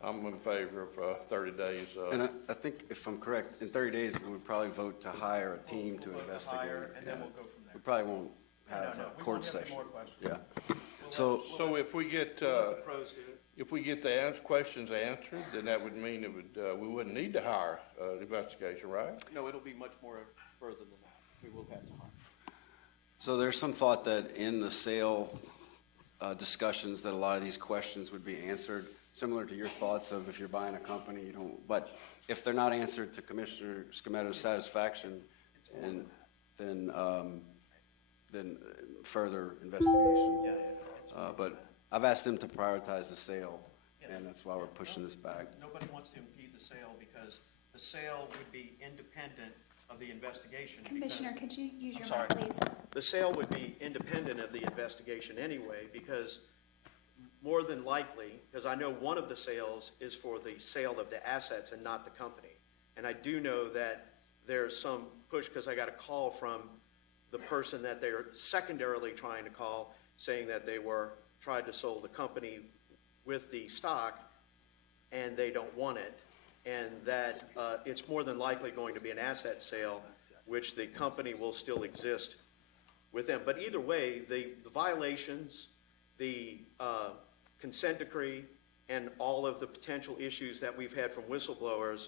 I'm in favor of 30 days. And I think, if I'm correct, in 30 days, we would probably vote to hire a team to investigate. And then Yeah. we'll go from there. We probably won't have No, a we court won't have any session. more questions. Yeah. So, if we get The pros do it. if we get the questions answered, then that would mean it would we wouldn't need to hire an investigation, right? No, it'll be much more further than that. We will have to hire. so there's some thought that in the sale discussions that a lot of these questions would be answered, similar to your thoughts of if you're buying a company, you don't, but if they're not answered to Commissioner Scametta's satisfaction, and then further investigation. Yeah. But I've asked them to prioritize the sale, and that's why we're pushing this back. Nobody wants to impede the sale because the sale would be independent of the investigation. Commissioner, because- could you use I'm your sorry. mic, please? The sale would be independent of the investigation anyway, because more than likely, because I know one of the sales is for the sale of the assets and not the company. And I do know that there's some push, because I got a call from the person that they're secondarily trying to call, saying that they tried to sell the company with the stock, and they don't want it. And that it's more than likely going to be an asset sale, which the company will still exist with them. But either way, the violations, the consent decree, and all of the potential issues that we've had from whistleblowers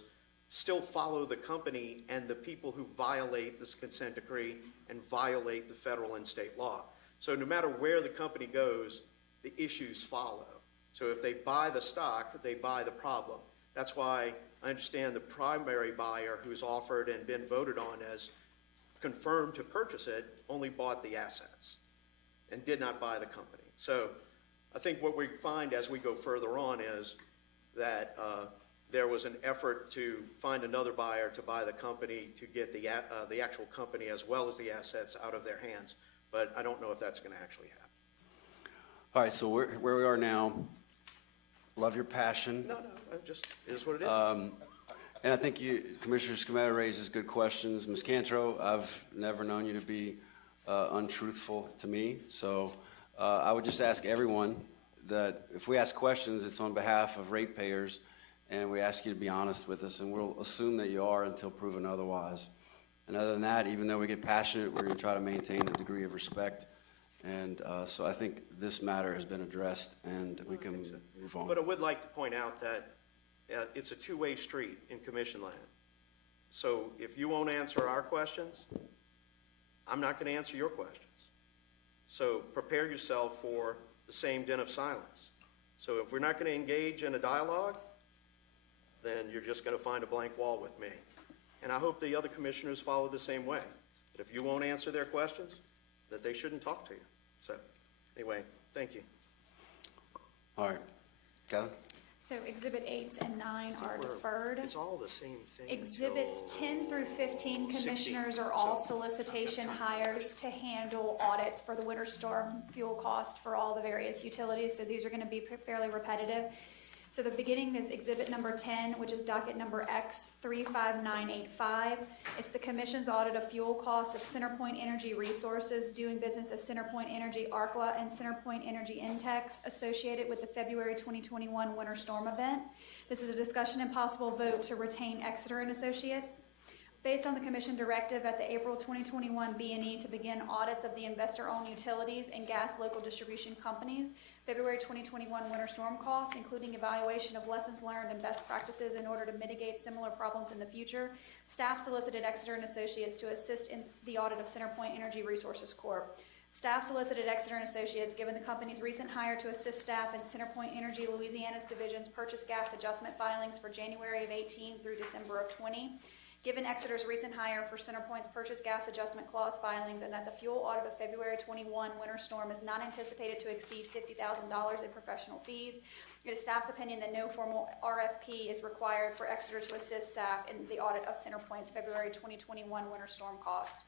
still follow the company and the people who violate this consent decree and violate the federal and state law. So no matter where the company goes, the issues follow. So if they buy the stock, they buy the problem. That's why I understand the primary buyer who's offered and been voted on as confirmed to purchase it only bought the assets and did not buy the company. So I think what we find as we go further on is that there was an effort to find another buyer to buy the company to get the actual company as well as the assets out of their hands. But I don't know if that's going to actually happen. All right, so where we are now, love your passion. No, it just is what it is. And I think Commissioner Scametta raises good questions. Ms. Cantro, I've never known you to be untruthful to me. So I would just ask everyone that if we ask questions, it's on behalf of ratepayers, and we ask you to be honest with us, and we'll assume that you are until proven otherwise. And other than that, even though we get passionate, we're going to try to maintain a degree of respect. And so I think this matter has been addressed, and we can move on. But I would like to point out that it's a two-way street in commission land. So if you won't answer our questions, I'm not going to answer your questions. So prepare yourself for the same din of silence. So if we're not going to engage in a dialogue, then you're just going to find a blank wall with me. And I hope the other commissioners follow the same way. That if you won't answer their questions, that they shouldn't talk to you. So anyway, thank you. All right. Kevin? So Exhibit 8 and 9 are deferred. It's all the same thing. Exhibits until 10 through 15, 16. commissioners, are all solicitation hires to handle audits for the winter storm fuel cost for all the various utilities, so these are gonna be fairly repetitive. So the beginning is exhibit number 10, which is docket number X 35985. It's the commission's audit of fuel costs of CenterPoint Energy Resources, doing business as CenterPoint Energy ARCLA and CenterPoint Energy Intex, associated with the February 2021 winter storm event. This is a discussion and possible vote to retain Exeter and Associates. Based on the commission directive at the April 2021 B&E to begin audits of the investor-owned utilities and gas local distribution companies, February 2021 winter storm costs, including evaluation of lessons learned and best practices in order to mitigate similar problems in the future, staff solicited Exeter and Associates to assist in the audit of CenterPoint Energy Resources Corp. Staff solicited Exeter and Associates, given the company's recent hire, to assist staff in CenterPoint Energy Louisiana's division's purchase gas adjustment filings for January of 18 through December of 20. Given Exeter's recent hire for CenterPoint's purchase gas adjustment clause filings, and that the fuel audit of February 21 winter storm is not anticipated to exceed $50,000 in professional fees, it is staff's opinion that no formal RFP is required for Exeter to assist staff in the audit of CenterPoint's February 2021 winter storm cost.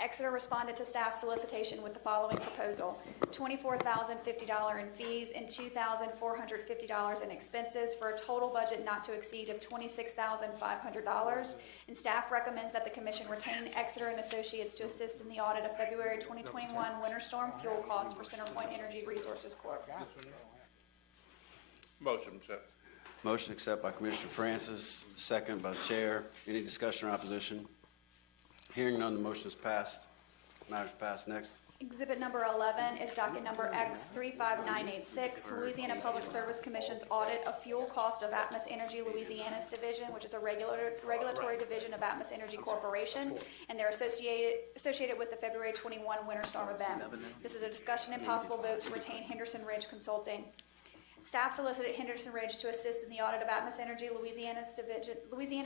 Exeter responded to staff solicitation with the following proposal: $24,050 in fees and $2,450 in expenses, for a total budget not to exceed of $26,500. And staff recommends that the commission retain Exeter and Associates to assist in the audit of February 2021 winter storm fuel costs for CenterPoint Energy Resources Corp. Motion accepted. Motion accepted by Commissioner Francis, second by the chair. Any discussion or opposition? Hearing none, the motion is passed. Matters passed. Next. Exhibit number 11 is docket number X 35986, Louisiana Public Service Commission's audit of fuel cost of Atmos Energy Louisiana's division, which is a regulatory division of Atmos Energy Corporation, and they're associated with the February 21 winter storm event. This is a discussion and possible vote to retain Henderson Ridge Consulting. Staff solicited Henderson Ridge to assist in the audit of Atmos Energy Louisiana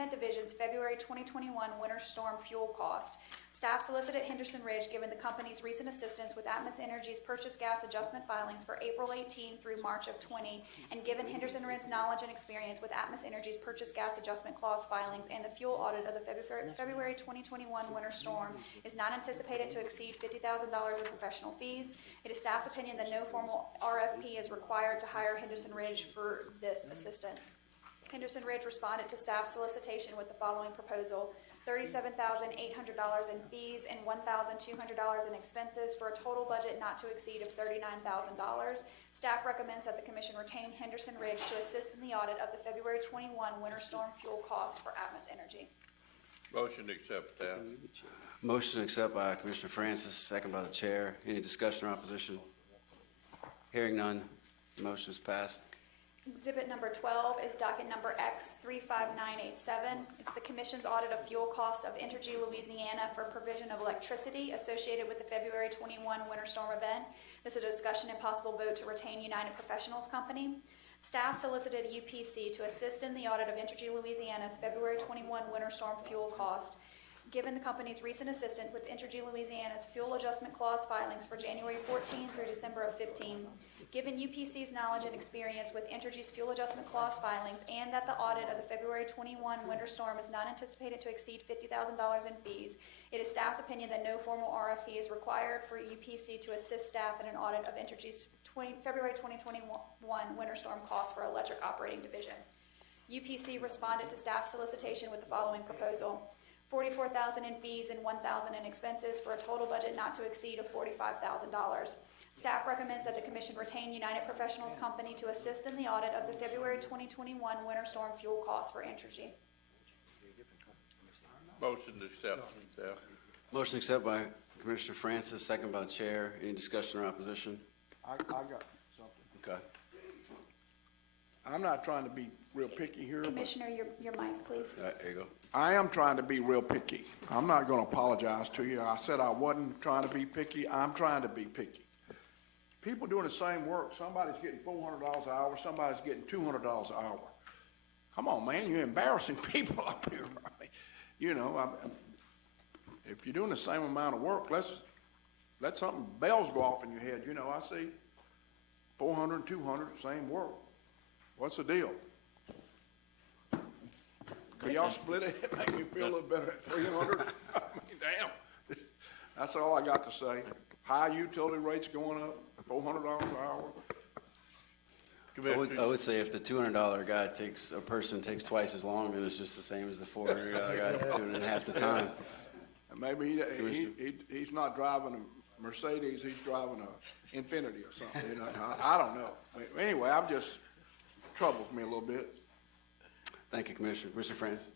Division's February 2021 winter storm fuel cost. Staff solicited Henderson Ridge, given the company's recent assistance with Atmos Energy's purchase gas adjustment filings for April 18 through March of 20, and given Henderson Ridge's knowledge and experience with Atmos Energy's purchase gas adjustment clause filings and the fuel audit of the February 2021 winter storm is not anticipated to exceed $50,000 in professional fees. It is staff's opinion that no formal RFP is required to hire Henderson Ridge for this assistance. Henderson Ridge responded to staff solicitation with the following proposal: $37,800 in fees and $1,200 in expenses, for a total budget not to exceed of $39,000. Staff recommends that the commission retain Henderson Ridge to assist in the audit of the February 21 winter storm fuel cost for Atmos Energy. Motion to accept, Taft. Motion accepted by Commissioner Francis, second by the chair. Any discussion or opposition? Hearing none, the motion is passed. Exhibit number 12 is docket number X 35987. It's the commission's audit of fuel costs of Entergy Louisiana for provision of electricity associated with the February 21 winter storm event. This is a discussion and possible vote to retain United Professionals Company. Staff solicited UPC to assist in the audit of Entergy Louisiana's February 21 winter storm fuel cost. Given the company's recent assistance with Entergy Louisiana's fuel adjustment clause filings for January 14 through December of 15, given UPC's knowledge and experience with Entergy's fuel adjustment clause filings, and that the audit of the February 21 winter storm is not anticipated to exceed $50,000 in fees, it is staff's opinion that no formal RFP is required for UPC to assist staff in an audit of Entergy's February 2021 winter storm costs for electric operating division. UPC responded to staff solicitation with the following proposal: $44,000 in fees and $1,000 in expenses, for a total budget not to exceed of $45,000. Staff recommends that the commission retain United Professionals Company to assist in the audit of the February 2021 winter storm fuel costs for Entergy. Motion to accept, Taft. Motion accepted by Commissioner Francis, second by the chair. Any discussion or opposition? I got something. Okay. I'm not trying to be real picky here, but Commissioner, your mic, please. All right, there you go. I am trying to be real picky. I'm not gonna apologize to you. I said I wasn't trying to be picky. I'm trying to be picky. People doing the same work, somebody's getting $400 an hour, somebody's getting $200 an hour. Come on, man, you're embarrassing people up here. I mean, you know, if you're doing the same amount of work, let something, bells go off in your head. You know, I see 400, 200, same work. What's the deal? Could y'all split it, make me feel a little better at 300? I mean, damn. That's all I got to say. High utility rates going up, $400 an hour. Commissioner, I would say if the $200 guy person takes twice as long, then it's just the same as the $400 guy doing it half the time. And maybe he's not driving a Mercedes, he's driving a Infiniti or something, you know, I don't know. Anyway, troubles me a little bit. Thank you, Commissioner. Mr. Francis?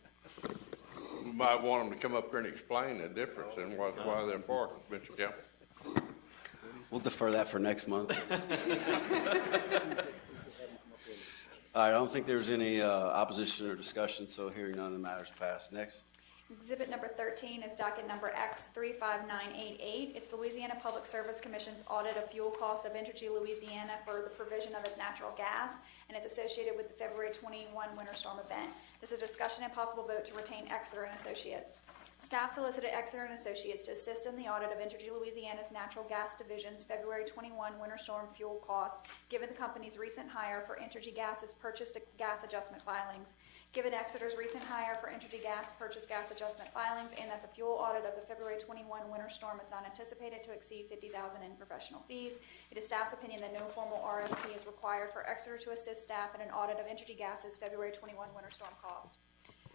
we might want them to come up here and explain the difference and why they're important, Mr. Campbell. We'll defer that for next month. All right, I don't think there's any opposition or discussion, so hearing none, the matter's passed. Next. Exhibit number 13 is docket number X35988. It's the Louisiana Public Service Commission's audit of fuel costs of Entergy Louisiana for the provision of its natural gas, and it's associated with the February 21 winter storm event. This is a discussion and possible vote to retain Exeter and Associates. Staff solicited Exeter and Associates to assist in the audit of Entergy Louisiana's natural gas division's February 21 winter storm fuel costs, given the company's recent hire for Entergy Gas's purchased gas adjustment filings. Given Exeter's recent hire for Entergy Gas purchased gas adjustment filings, and that the fuel audit of the February 21 winter storm is not anticipated to exceed $50,000 in professional fees, it is staff's opinion that no formal RFP is required for Exeter to assist staff in an audit of Entergy Gas's February 21 winter storm cost.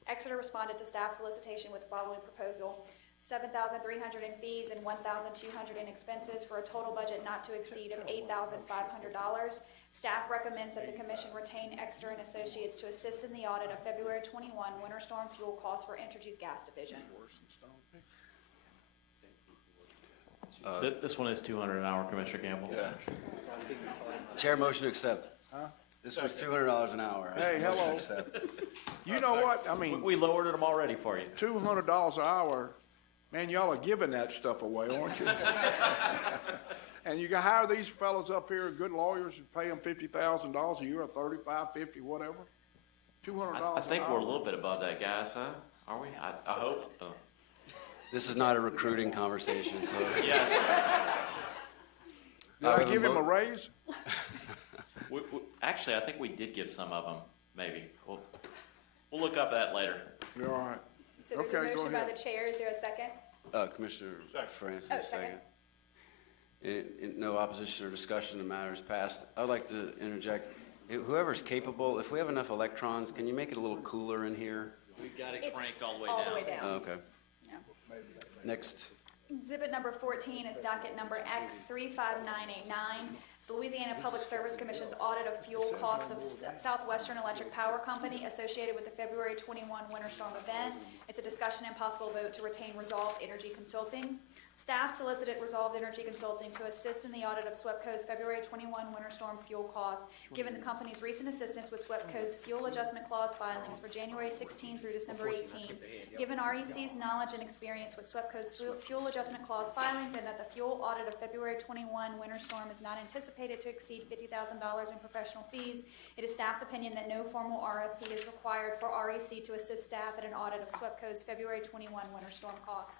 Exeter responded to staff solicitation with the following proposal: $7,300 in fees and $1,200 in expenses for a total budget not to exceed of $8,500. Staff recommends that the Commission retain Exeter and Associates to assist in the audit of February 21 winter storm fuel costs for Entergy's gas division. This one is $200 an hour, Commissioner Campbell. Yeah. Chair motion to accept. This was $200 an hour. Hey, Motion to hello. accept. You know what, I mean, We lowered them already for you. $200 an hour, man, y'all are giving that stuff away, aren't you? And you can hire these fellows up here, good lawyers, and pay them $50,000 a year, or $35, $50, whatever. $200 an hour. I think we're a little bit above that, guys, huh? Are we? I hope. This is not a recruiting conversation, so. Yes. Did I give him a raise? Actually, I think we did give some of them, maybe. We'll look up that later. You're all right. So there's Okay, a go motion by ahead. the chair. Is there a second? Commissioner Francis, Oh, second. In no opposition or discussion, the matter is passed. I would like to interject. Whoever's capable, if we have enough electrons, can you make it a little cooler in here? We've got it It's cranked all the way all down. the way down. Oh, okay. Yeah. Next. Exhibit number 14 is docket number X35989. It's the Louisiana Public Service Commission's audit of fuel costs of Southwestern Electric Power Company associated with the February 21 winter storm event. It's a discussion and possible vote to retain Resolved Energy Consulting. Staff solicited Resolved Energy Consulting to assist in the audit of SWEPCO's February 21 winter storm fuel costs, given the company's recent assistance with SWEPCO's fuel adjustment clause filings for January 16 through December 18. Given REC's knowledge and experience with SWEPCO's fuel adjustment clause filings, and that the fuel audit of February 21 winter storm is not anticipated to exceed $50,000 in professional fees, it is staff's opinion that no formal RFP is required for REC to assist staff at an audit of SWEPCO's February 21 winter storm cost.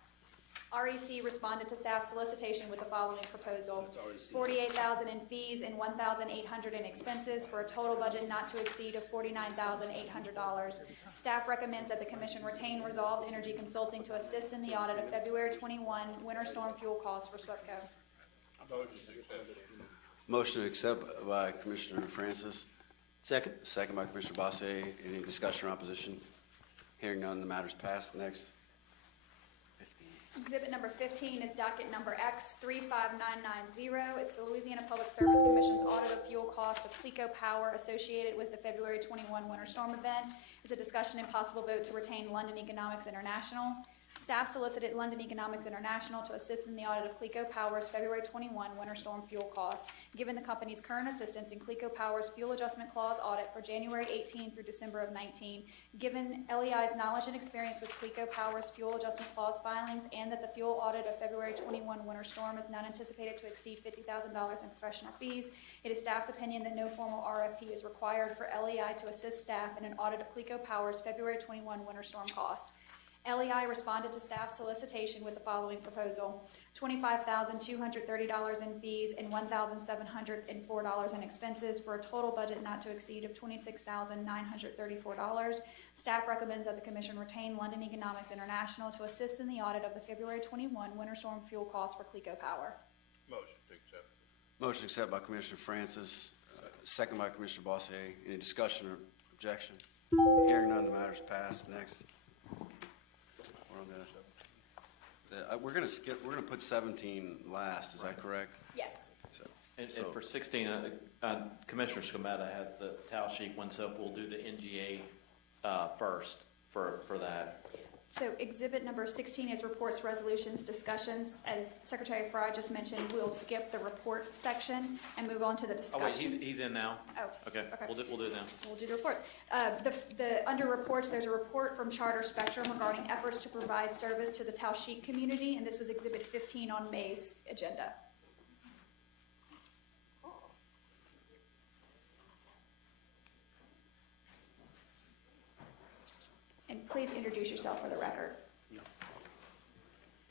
REC responded to staff solicitation with the following proposal: $48,000 in fees and $1,800 in expenses for a total budget not to exceed of $49,800. Staff recommends that the Commission retain Resolved Energy Consulting to assist in the audit of February 21 winter storm fuel costs for SWEPCO. Motion to accept by Commissioner Francis. Second? Second by Commissioner Bossier. Any discussion or opposition? Hearing none, the matter's passed. Next. Exhibit number 15 is docket number X35990. It's the Louisiana Public Service Commission's audit of fuel cost of Clico Power associated with the February 21 winter storm event. It's a discussion and possible vote to retain London Economics International. Staff solicited London Economics International to assist in the audit of Clico Power's February 21 winter storm fuel cost, given the company's current assistance in Clico Power's fuel adjustment clause audit for January 18 through December of 19, given LEI's knowledge and experience with Clico Power's fuel adjustment clause filings, and that the fuel audit of February 21 winter storm is not anticipated to exceed $50,000 in professional fees. It is staff's opinion that no formal RFP is required for LEI to assist staff in an audit of Clico Power's February 21 winter storm cost. LEI responded to staff's solicitation with the following proposal: $25,230 in fees and $1,704 in expenses, for a total budget not to exceed of $26,934. Staff recommends that the Commission retain London Economics International to assist in the audit of the February 21 winter storm fuel costs for Clico Power. Motion to accept. Motion accepted by Commissioner Francis, second by Commissioner Bossier. Any discussion or objection? Hearing none, the matter is passed. Next. We're gonna put 17 last, is that correct? Yes. And for 16, Commissioner Scametta has the tally sheet one, so we'll do the NGA first for that. So exhibit number 16 is reports, resolutions, discussions. As Secretary Fry just mentioned, we'll skip the report section and move on to the Oh, wait, discussions. he's in now? Oh, Okay, okay. we'll do it now. We'll do the reports. Under reports, there's a report from Charter Spectrum regarding efforts to provide service to the Tausheek community, and this was exhibit 15 on May's agenda. And please introduce yourself for the record.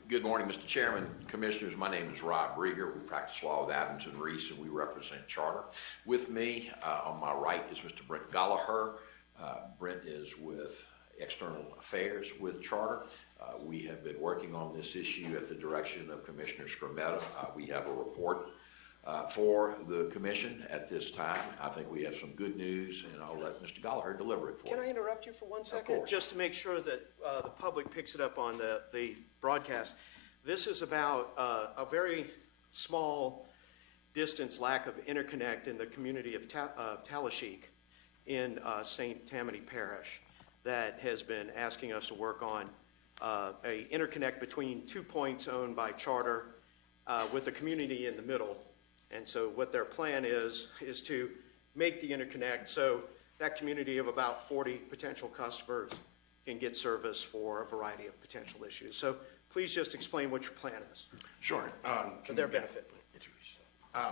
Good morning, Mr. Chairman, Commissioners. My name is Rob Rieger. We practice law with Adams and Reese, and we represent Charter. With me on my right is Mr. Brent Gallagher. Brent is with External Affairs with Charter. We have been working on this issue at the direction of Commissioner Scametta. We have a report for the commission at this time. I think we have some good news, and I'll let Mr. Gallagher deliver it for Can you. I interrupt you for 1 second? course. Just to make sure that the public picks it up on the broadcast. This is about a very small distance lack of interconnect in the community of Tallahassee in St. Tammany Parish that has been asking us to work on a interconnect between 2 points owned by Charter with a community in the middle. And so what their plan is to make the interconnect so that community of about 40 potential customers can get service for a variety of potential issues. So please just explain what your plan is Sure. for their benefit.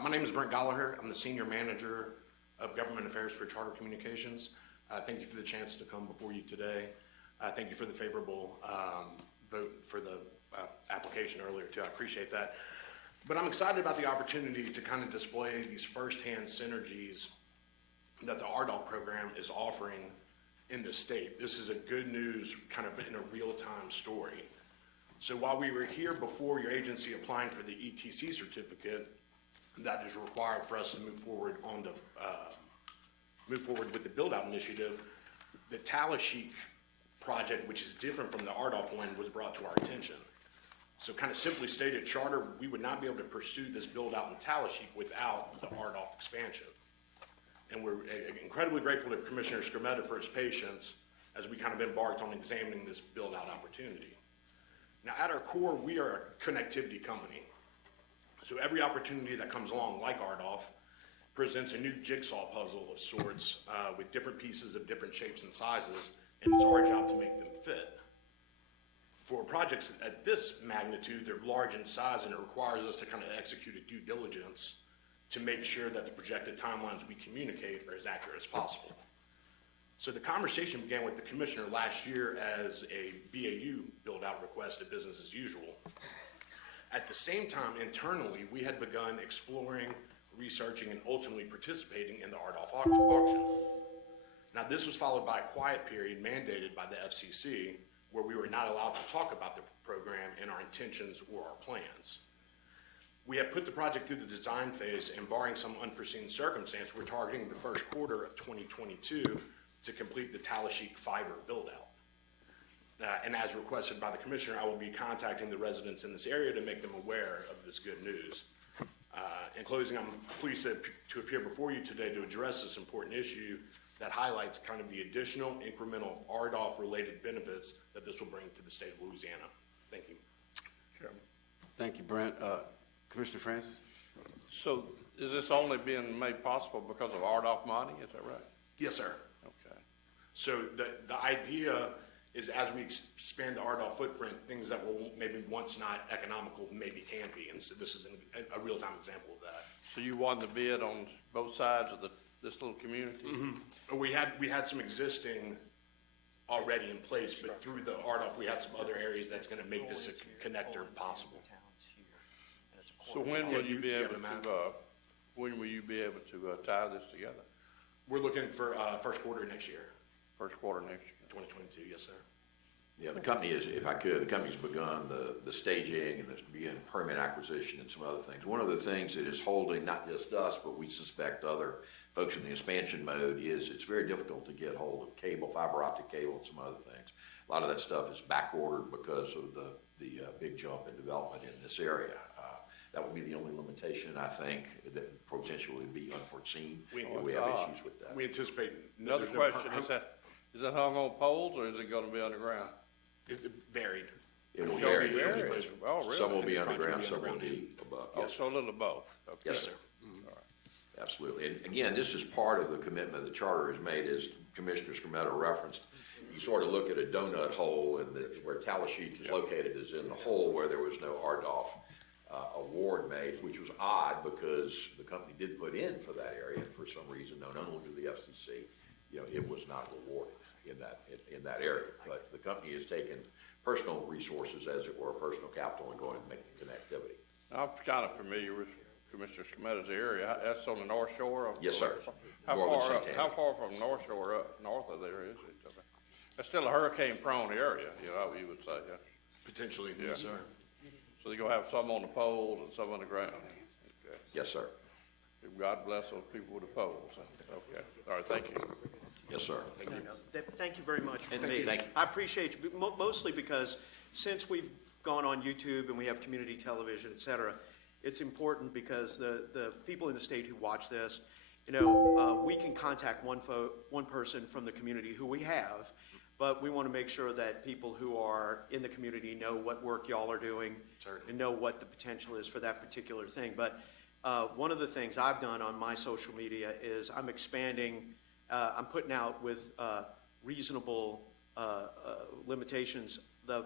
My name is Brent Gallagher. I'm the Senior Manager of Government Affairs for Charter Communications. Thank you for the chance to come before you today. Thank you for the favorable vote for the application earlier, too. I appreciate that. But I'm excited about the opportunity to kind of display these firsthand synergies that the RDOF program is offering in the state. This is a good news kind of in a real-time story. So while we were here before your agency applying for the ETC certificate, that is required for us to move forward on the with the build-out initiative, the Tallahassee project, which is different from the RDOF one, was brought to our attention. So kind of simply stated, Charter, we would not be able to pursue this build-out in Tallahassee without the RDOF expansion. And we're incredibly grateful to Commissioner Scametta for his patience as we kind of embarked on examining this build-out opportunity. Now, at our core, we are a connectivity company. So every opportunity that comes along, like RDOF, presents a new jigsaw puzzle of sorts with different pieces of different shapes and sizes, and it's our job to make them fit. For projects at this magnitude, they're large in size, and it requires us to kind of execute a due diligence to make sure that the projected timelines we communicate are as accurate as possible. So the conversation began with the commissioner last year as a BAU build-out request of business as usual. At the same time, internally, we had begun exploring, researching, and ultimately participating in the RDOF auction. Now, this was followed by a quiet period mandated by the FCC, where we were not allowed to talk about the program and our intentions or our plans. We have put the project through the design phase, and barring some unforeseen circumstance, we're targeting the first quarter of 2022 to complete the Tallahassee fiber build-out. And as requested by the commissioner, I will be contacting the residents in this area to make them aware of this good news. In closing, I'm pleased to appear before you today to address this important issue that highlights kind of the additional incremental RDOF-related benefits that this will bring to the state of Louisiana. Thank you, Brent. Commissioner Francis? So is this only being made possible because of RDOF money, is that right? Yes, sir. Okay. So the idea is as we expand the RDOF footprint, things that were maybe once not economical maybe can be. And so this is a real-time example of that. So you won the bid on both sides of this little community? We had some existing already in place, but through the RDOF, we had some other areas that's gonna make this a connector possible. So when will you be have able the map? to tie this together? We're looking for, first quarter next year, First quarter next year? 2022, yes, sir. Yeah, the company is, if I could, the company's begun the staging and begun permit acquisition and some other things. One of the things that is holding not just us, but we suspect other folks in the expansion mode is it's very difficult to get hold of cable, fiber optic cable, and some other things. A lot of that stuff is back ordered because of the big jump in development in this area. That would be the only limitation, I think, that potentially would be unforeseen. We have issues with that. We anticipate. Another question, is that hung on poles or is it gonna be underground? It's varied. It will It'll vary. be- it'll be Very. both. Oh, really? Some will be It's going to underground, be some will underground. be above. Oh, so a little of both? Okay. Yes, sir. Absolutely. And again, this is part of the commitment the charter has made, as Commissioner Scametta referenced. You sort of look at a donut hole, and where Talasheek is located is in the hole where there was no RDOF award made, which was odd because the company did put in for that area, and for some reason, known only to the FCC, it was not rewarded in that area. But the company has taken personal resources, as it were, personal capital, and going to make the connectivity. I'm kind of familiar with Commissioner Scametta's area. That's on the north shore of? Yes, sir. How Northern far up, St. how Tammany. far from North Shore up north of there is it? That's still a hurricane-prone area, you would say, yeah? Potentially, Yeah. yes, sir. So they're gonna have some on the poles and some on the ground? Okay. Yes, sir. God bless those people with the poles. Okay, all right, thank you. Yes, sir. Thank you very much. Thank you. Thank you. I appreciate you, mostly because since we've gone on YouTube and we have community television, et cetera, it's important because the people in the state who watch this, we can contact one person from the community who we have, but we want to make sure that people who are in the community know what work y'all are doing and know what the potential is for that particular thing. But one of the things I've done on my social media is I'm expanding, I'm putting out with reasonable limitations the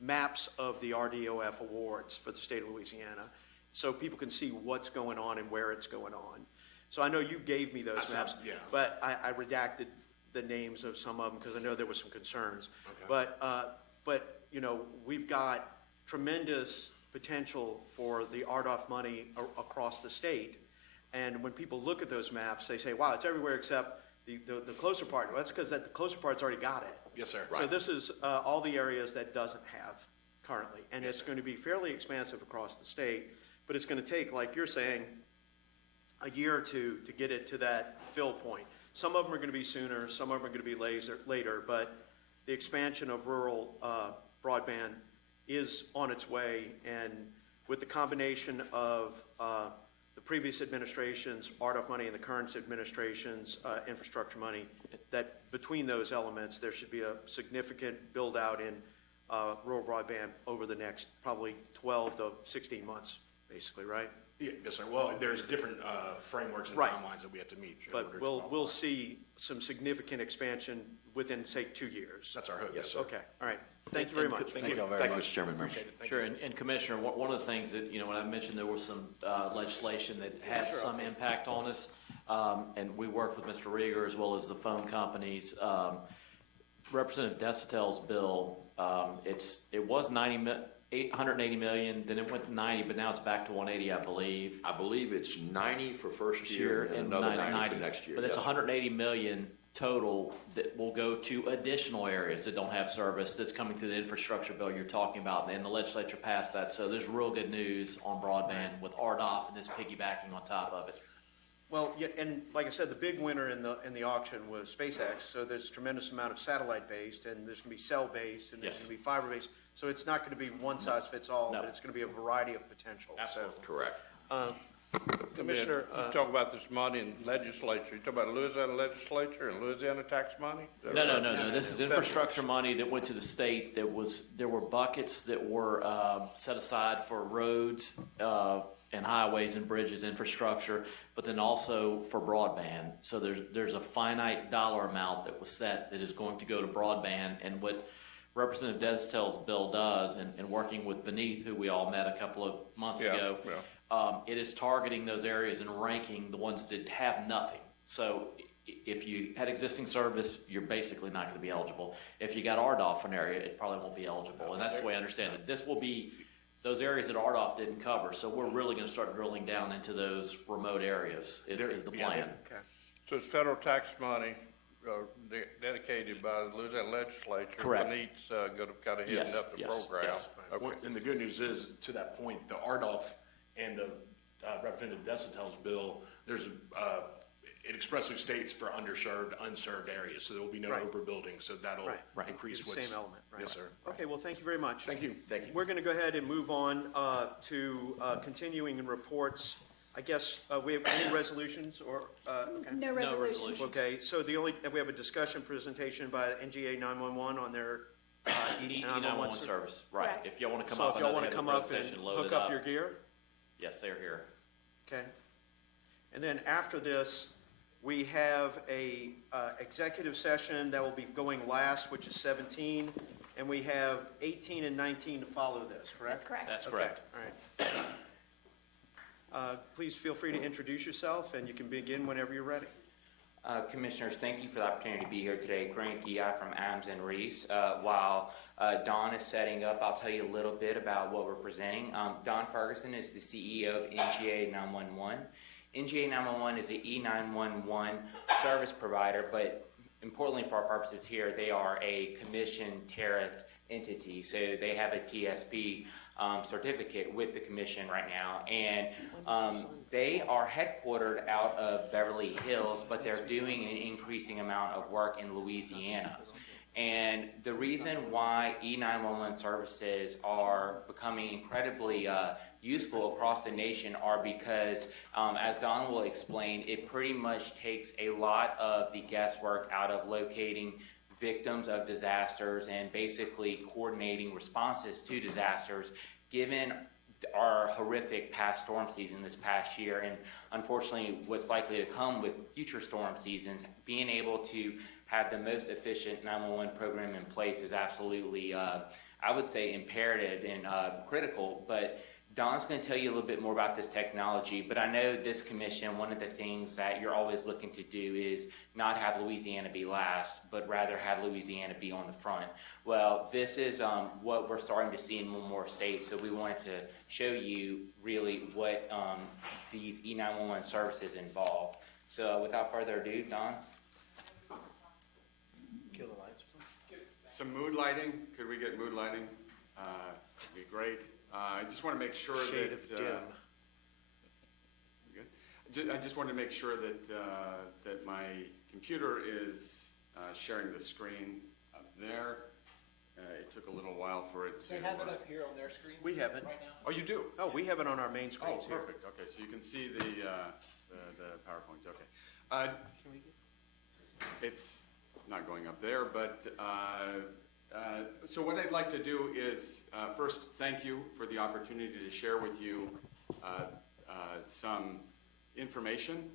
maps of the RDOF awards for the state of Louisiana, so people can see what's going on and where it's going on. So I know you gave me those maps, yeah. but I redacted the names of some of them because I know there were some concerns. Okay. But we've got tremendous potential for the RDOF money across the state. And when people look at those maps, they say, wow, it's everywhere except the closer part. Well, that's because the closer part's already got it. Yes, sir. So this is all the areas that doesn't have currently. And it's going to be fairly expansive across the state, but it's going to take, like you're saying, a year or two to get it to that fill point. Some of them are going to be sooner, some of them are going to be later, but the expansion of rural broadband is on its way, and with the combination of the previous administration's RDOF money and the current administration's infrastructure money, that between those elements, there should be a significant build-out in rural broadband over the next probably 12 to 16 months, basically, right? Yeah, yes, sir. Well, there's different frameworks and Right. timelines that we have to meet. in But order to we'll qualify. see some significant expansion within, say, 2 years. That's our hope, Yes, yes, sir. sir. Okay, all right. Thank you very much. Thank you. Thank you, Mr. Chairman, members. Appreciate it. Thank Sure, you. and Commissioner, one of the things that, when I mentioned there was some legislation that had some impact on us, and we worked with Mr. Rieger as well as the phone companies. Representative Desautel's bill, it was 880 million, then it went to 90, but now it's back to 180, I believe. I believe it's 90 for first year and another 90 for next year. But it's Yes, sir. 180 million total that will go to additional areas that don't have service that's coming through the infrastructure bill you're talking about, and the legislature passed that. So there's real good news on broadband with RDOF and this piggybacking on top of it. Well, yeah, and like I said, the big winner in the auction was SpaceX, so there's a tremendous amount of satellite-based, and there's gonna be cell-based, and there's Yes. gonna be fiber-based. So it's not gonna be one size fits all, No. but it's gonna be a variety of potential. So, Absolutely. Correct. Commissioner Commissioner, You talk about this money in legislature, you talk about Louisiana legislature and Louisiana tax money? No, this is infrastructure money that went to the state there were buckets that were, set aside for roads, and highways and bridges infrastructure, but then also for broadband. So there's a finite dollar amount that was set that is going to go to broadband, and what Representative Destel's bill does, and working with Beneath, who we all met a couple of months ago, it is targeting those areas and ranking the ones that have nothing. So if you had existing service, you're basically not going to be eligible. If you got RDOF in an area, it probably won't be eligible, and that's the way I understand it. This will be those areas that RDOF didn't cover, so we're really going to start drilling down into those remote areas is the plan. Okay. So it's federal tax money dedicated by the Louisiana legislature. Correct. Beneath's going to kind of hitting up the program. Yes. Okay. Well, and the good news is, to that point, the RDOF and the Representative Desautel's bill, it expressly states for underserved, unserved areas, so there will be no Right. overbuilding, so that'll Right. increase It's the what's. same element, right? Yes, sir. Okay, well, thank you very much. Thank you. Thank you. We're going to go ahead and move on to continuing in reports. I guess we have any resolutions or, okay. No resolutions. resolutions. Okay, so we have a discussion presentation by NGA 911 on their E911 service, right. Correct. If y'all want to come So up, if I y'all know want they to have come the up and presentation loaded hook up your gear, Yes, they're here. okay. And then after this, we have a executive session that will be going last, which is 17, and we have 18 and 19 to follow this, correct? That's correct. That's Okay, correct. all right. Please feel free to introduce yourself, and you can begin whenever you're ready. Commissioners, thank you for the opportunity to be here today. Grant Guillot from Adams and Reese. While Don is setting up, I'll tell you a little bit about what we're presenting. Don Ferguson is the CEO of NGA 911. NGA 911 is an E911 service provider, but importantly for our purposes here, they are a commission tariffed entity. So they have a TSP certificate with the commission right now, and they are headquartered out of Beverly Hills, but they're doing an increasing amount of work in Louisiana. And the reason why E911 services are becoming incredibly useful across the nation are because, as Don will explain, it pretty much takes a lot of the guesswork out of locating victims of disasters and basically coordinating responses to disasters, given our horrific past storm season this past year, and unfortunately what's likely to come with future storm seasons. Being able to have the most efficient 911 program in place is absolutely, I would say, imperative and critical. But Don's going to tell you a little bit more about this technology, but I know this commission, one of the things that you're always looking to do is not have Louisiana be last, but rather have Louisiana be on the front. Well, this is what we're starting to see in more states, so we wanted to show you really what these E911 services involve. So without further ado, Don? Kill the lights. Some mood lighting, could we get mood lighting? Would be great. I just want to make sure Shade that. of dim. Good. I just wanted to make sure that, that my computer is sharing the screen up there. It took a little while for it to. They have it up here on their screens. We have it. Right now. Oh, you do? Oh, we have it on our main Oh, screens here. perfect. Okay, so you can see the PowerPoint. Okay. Can we get- It's not going up there, but so what I'd like to do is first thank you for the opportunity to share with you some information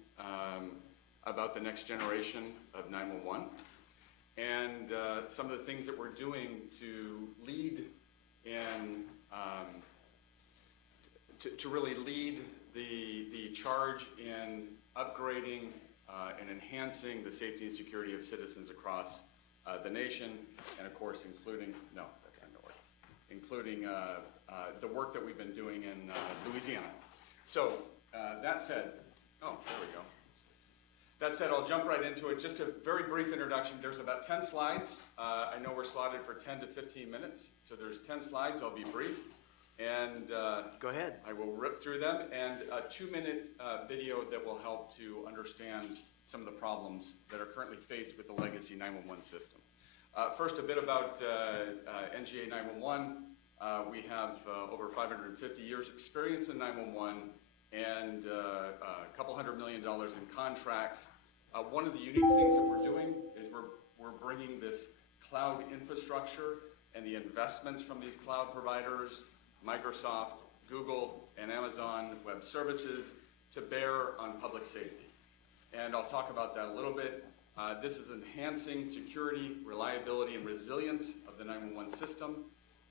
about the next generation of 911 and some of the things that we're doing to lead in to really lead the charge in upgrading and enhancing the safety and security of citizens across the nation, and of course, including the work that we've been doing in Louisiana. So that said, oh, there we go. That said, I'll jump right into it. Just a very brief introduction. There's about 10 slides. I know we're slotted for 10 to 15 minutes, so there's 10 slides. I'll be brief. And Go ahead. I will rip through them, and a 2-minute video that will help to understand some of the problems that are currently faced with the legacy 911 system. First, a bit about NGA 911. We have over 550 years experience in 911, and a $100 million in contracts. One of the unique things that we're doing is we're bringing this cloud infrastructure and the investments from these cloud providers, Microsoft, Google, and Amazon Web Services, to bear on public safety. And I'll talk about that a little bit. This is enhancing security, reliability, and resilience of the 911 system,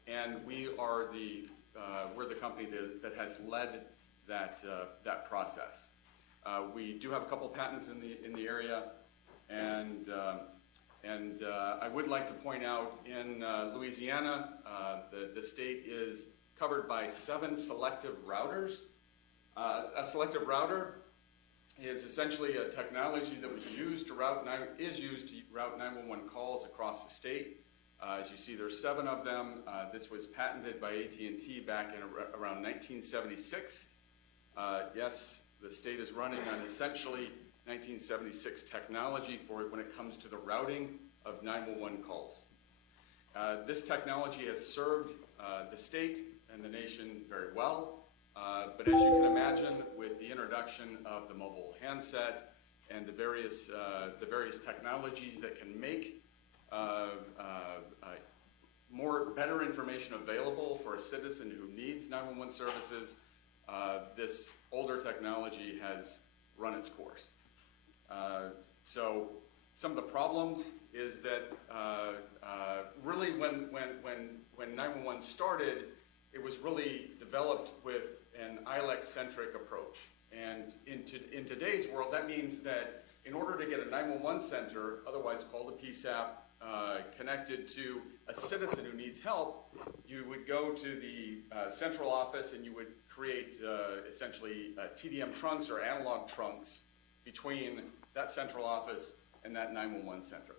and we're the company that has led that process. We do have a couple patents in the area, and I would like to point out in Louisiana, the state is covered by 7 selective routers. A selective router is essentially a technology that is used to route 911 calls across the state. As you see, there's 7 of them. This was patented by AT&T back in around 1976. Yes, the state is running on essentially 1976 technology for it when it comes to the routing of 911 calls. This technology has served the state and the nation very well. But as you can imagine, with the introduction of the mobile handset and the various technologies that can make better information available for a citizen who needs 911 services, this older technology has run its course. So some of the problems is that really when 911 started, it was really developed with an ILEC-centric approach. And in today's world, that means that in order to get a 911 center, otherwise called a PSAP, connected to a citizen who needs help, you would go to the central office and you would create essentially TDM trunks or analog trunks between that central office and that 911 center.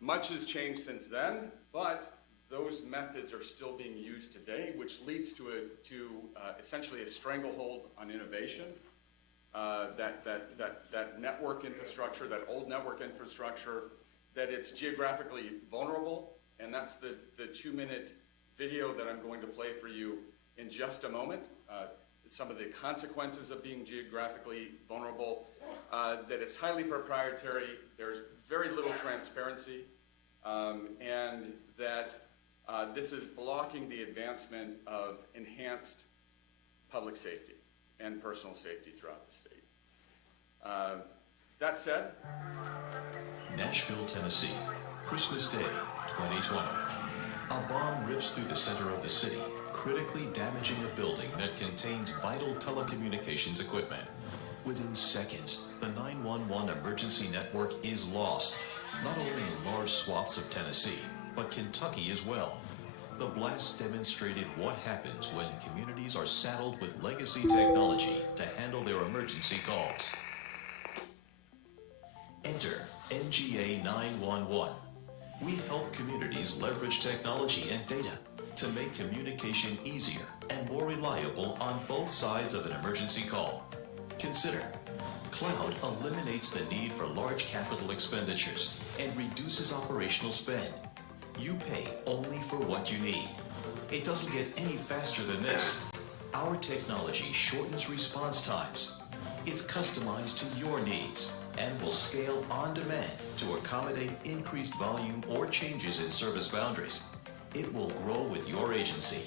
Much has changed since then, but those methods are still being used today, which leads to essentially a stranglehold on innovation. That network infrastructure, that old network infrastructure, that it's geographically vulnerable, and that's the 2-minute video that I'm going to play for you in just a moment. Some of the consequences of being geographically vulnerable, that it's highly proprietary, there's very little transparency, and that this is blocking the advancement of enhanced public safety and personal safety throughout the state. That said, Nashville, Tennessee, Christmas Day, 2020. A bomb rips through the center of the city, critically damaging a building that contains vital telecommunications equipment. Within seconds, the 911 emergency network is lost, not only in large swaths of Tennessee, but Kentucky as well. The blast demonstrated what happens when communities are saddled with legacy technology to handle their emergency calls. Enter NGA 911. We help communities leverage technology and data to make communication easier and more reliable on both sides of an emergency call. Consider, cloud eliminates the need for large capital expenditures and reduces operational spend. You pay only for what you need. It doesn't get any faster than this. Our technology shortens response times. It's customized to your needs and will scale on demand to accommodate increased volume or changes in service boundaries. It will grow with your agency.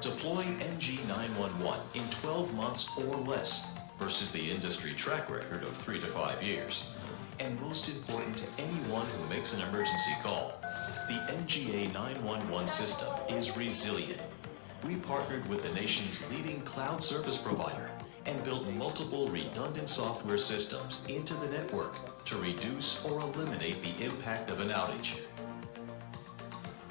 Deploy NG911 in 12 months or less versus the industry track record of 3 to 5 years. And most important to anyone who makes an emergency call, the NGA 911 system is resilient. We partnered with the nation's leading cloud service provider and built multiple redundant software systems into the network to reduce or eliminate the impact of an outage.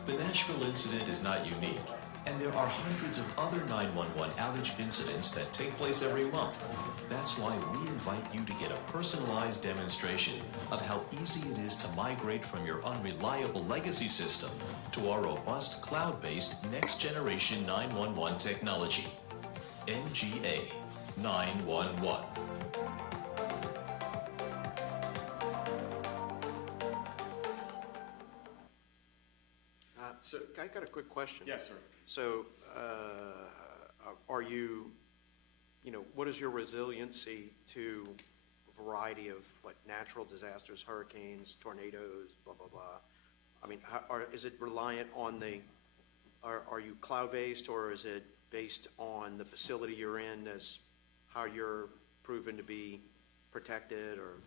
The Nashville incident is not unique, and there are hundreds of other 911 outage incidents that take place every month. That's why we invite you to get a personalized demonstration of how easy it is to migrate from your unreliable legacy system to our robust cloud-based next-generation 911 technology. NGA 911. So I got a quick question. yes, sir. So are you what is your resiliency to a variety of natural disasters, hurricanes, tornadoes, blah, blah, blah? I mean, is it reliant on are you cloud-based, or is it based on the facility you're in as how you're proven to be protected, or,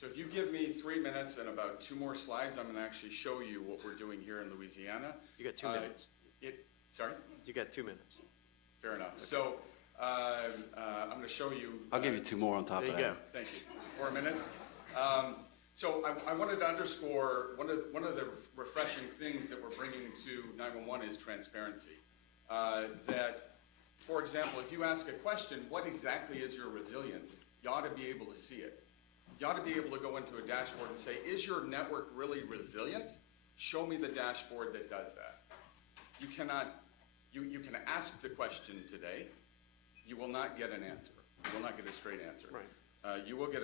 So if you give me 3 minutes and about 2 more slides, I'm going to actually show you what we're doing here in Louisiana. You got 2 minutes. Sorry? You got 2 minutes. Fair enough. So I'm going to show you. I'll give you 2 more on top There of you that. go. Thank you. 4 minutes. So I wanted to underscore one of the refreshing things that we're bringing to 911 is transparency. That, for example, if you ask a question, what exactly is your resilience? You ought to be able to see it. You ought to be able to go into a dashboard and say, is your network really resilient? Show me the dashboard that does that. You cannot, you can ask the question today. You will not get an answer. You will not get a straight answer. Right. You will get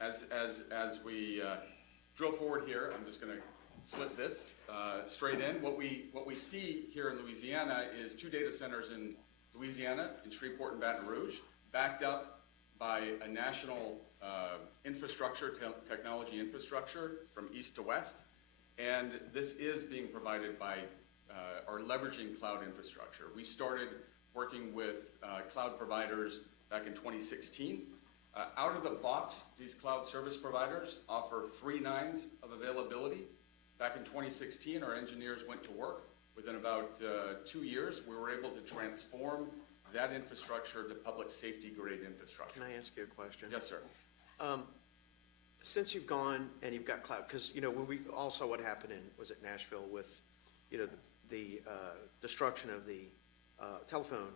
as we drill forward here, I'm just going to slip this straight in. What we see here in Louisiana is 2 data centers in Louisiana, in Shreveport and Baton Rouge, backed up by a national technology infrastructure from east to west. And this is being provided by or leveraging cloud infrastructure. We started working with cloud providers back in 2016. Out of the box, these cloud service providers offer 3 nines of availability. Back in 2016, our engineers went to work. Within about 2 years, we were able to transform that infrastructure to public safety grade infrastructure. Can I ask you a question? Yes, sir. Since you've gone and you've got cloud, because, when we all saw what happened was it Nashville with, the destruction of the telephone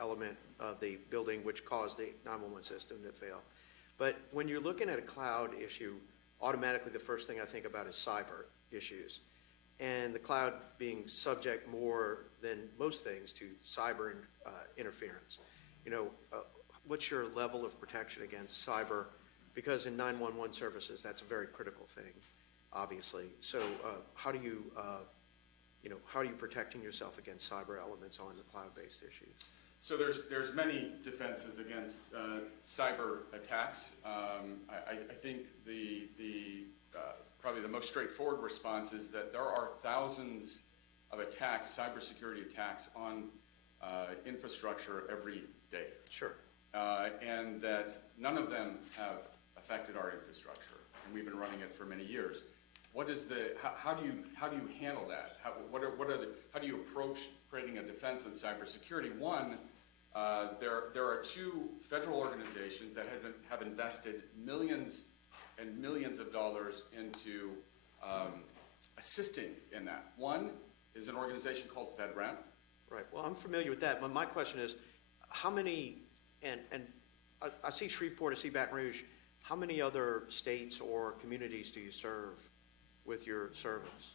element of the building, which caused the 911 system to fail. But when you're looking at a cloud issue, automatically the first thing I think about is cyber issues. And the cloud being subject more than most things to cyber interference. What's your level of protection against cyber? Because in 911 services, that's a very critical thing, obviously. So how do you protecting yourself against cyber elements on the cloud-based issues? So there's many defenses against cyber attacks. I think the probably the most straightforward response is that there are thousands of attacks, cybersecurity attacks on infrastructure every day. Sure. And that none of them have affected our infrastructure, and we've been running it for many years. What is how do you handle that? How do you approach creating a defense in cybersecurity? One, there are 2 federal organizations that have invested millions and millions of dollars into assisting in that. One is an organization called FedRAMP. Right. Well, I'm familiar with that. But my question is, how many? And I see Shreveport, I see Baton Rouge. How many other states or communities do you serve with your service?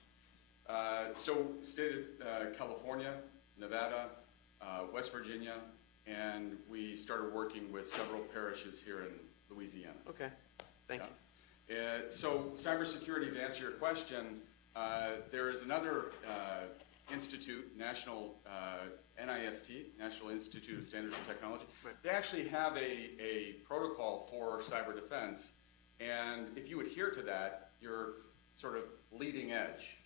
So state of California, Nevada, West Virginia, and we started working with several parishes here in Louisiana. Okay, thank you. So cybersecurity, to answer your question, there is another institute, National NIST, National Institute of Standards and Technology. Right. They actually have a protocol for cyber defense, and if you adhere to that, you're sort of leading edge.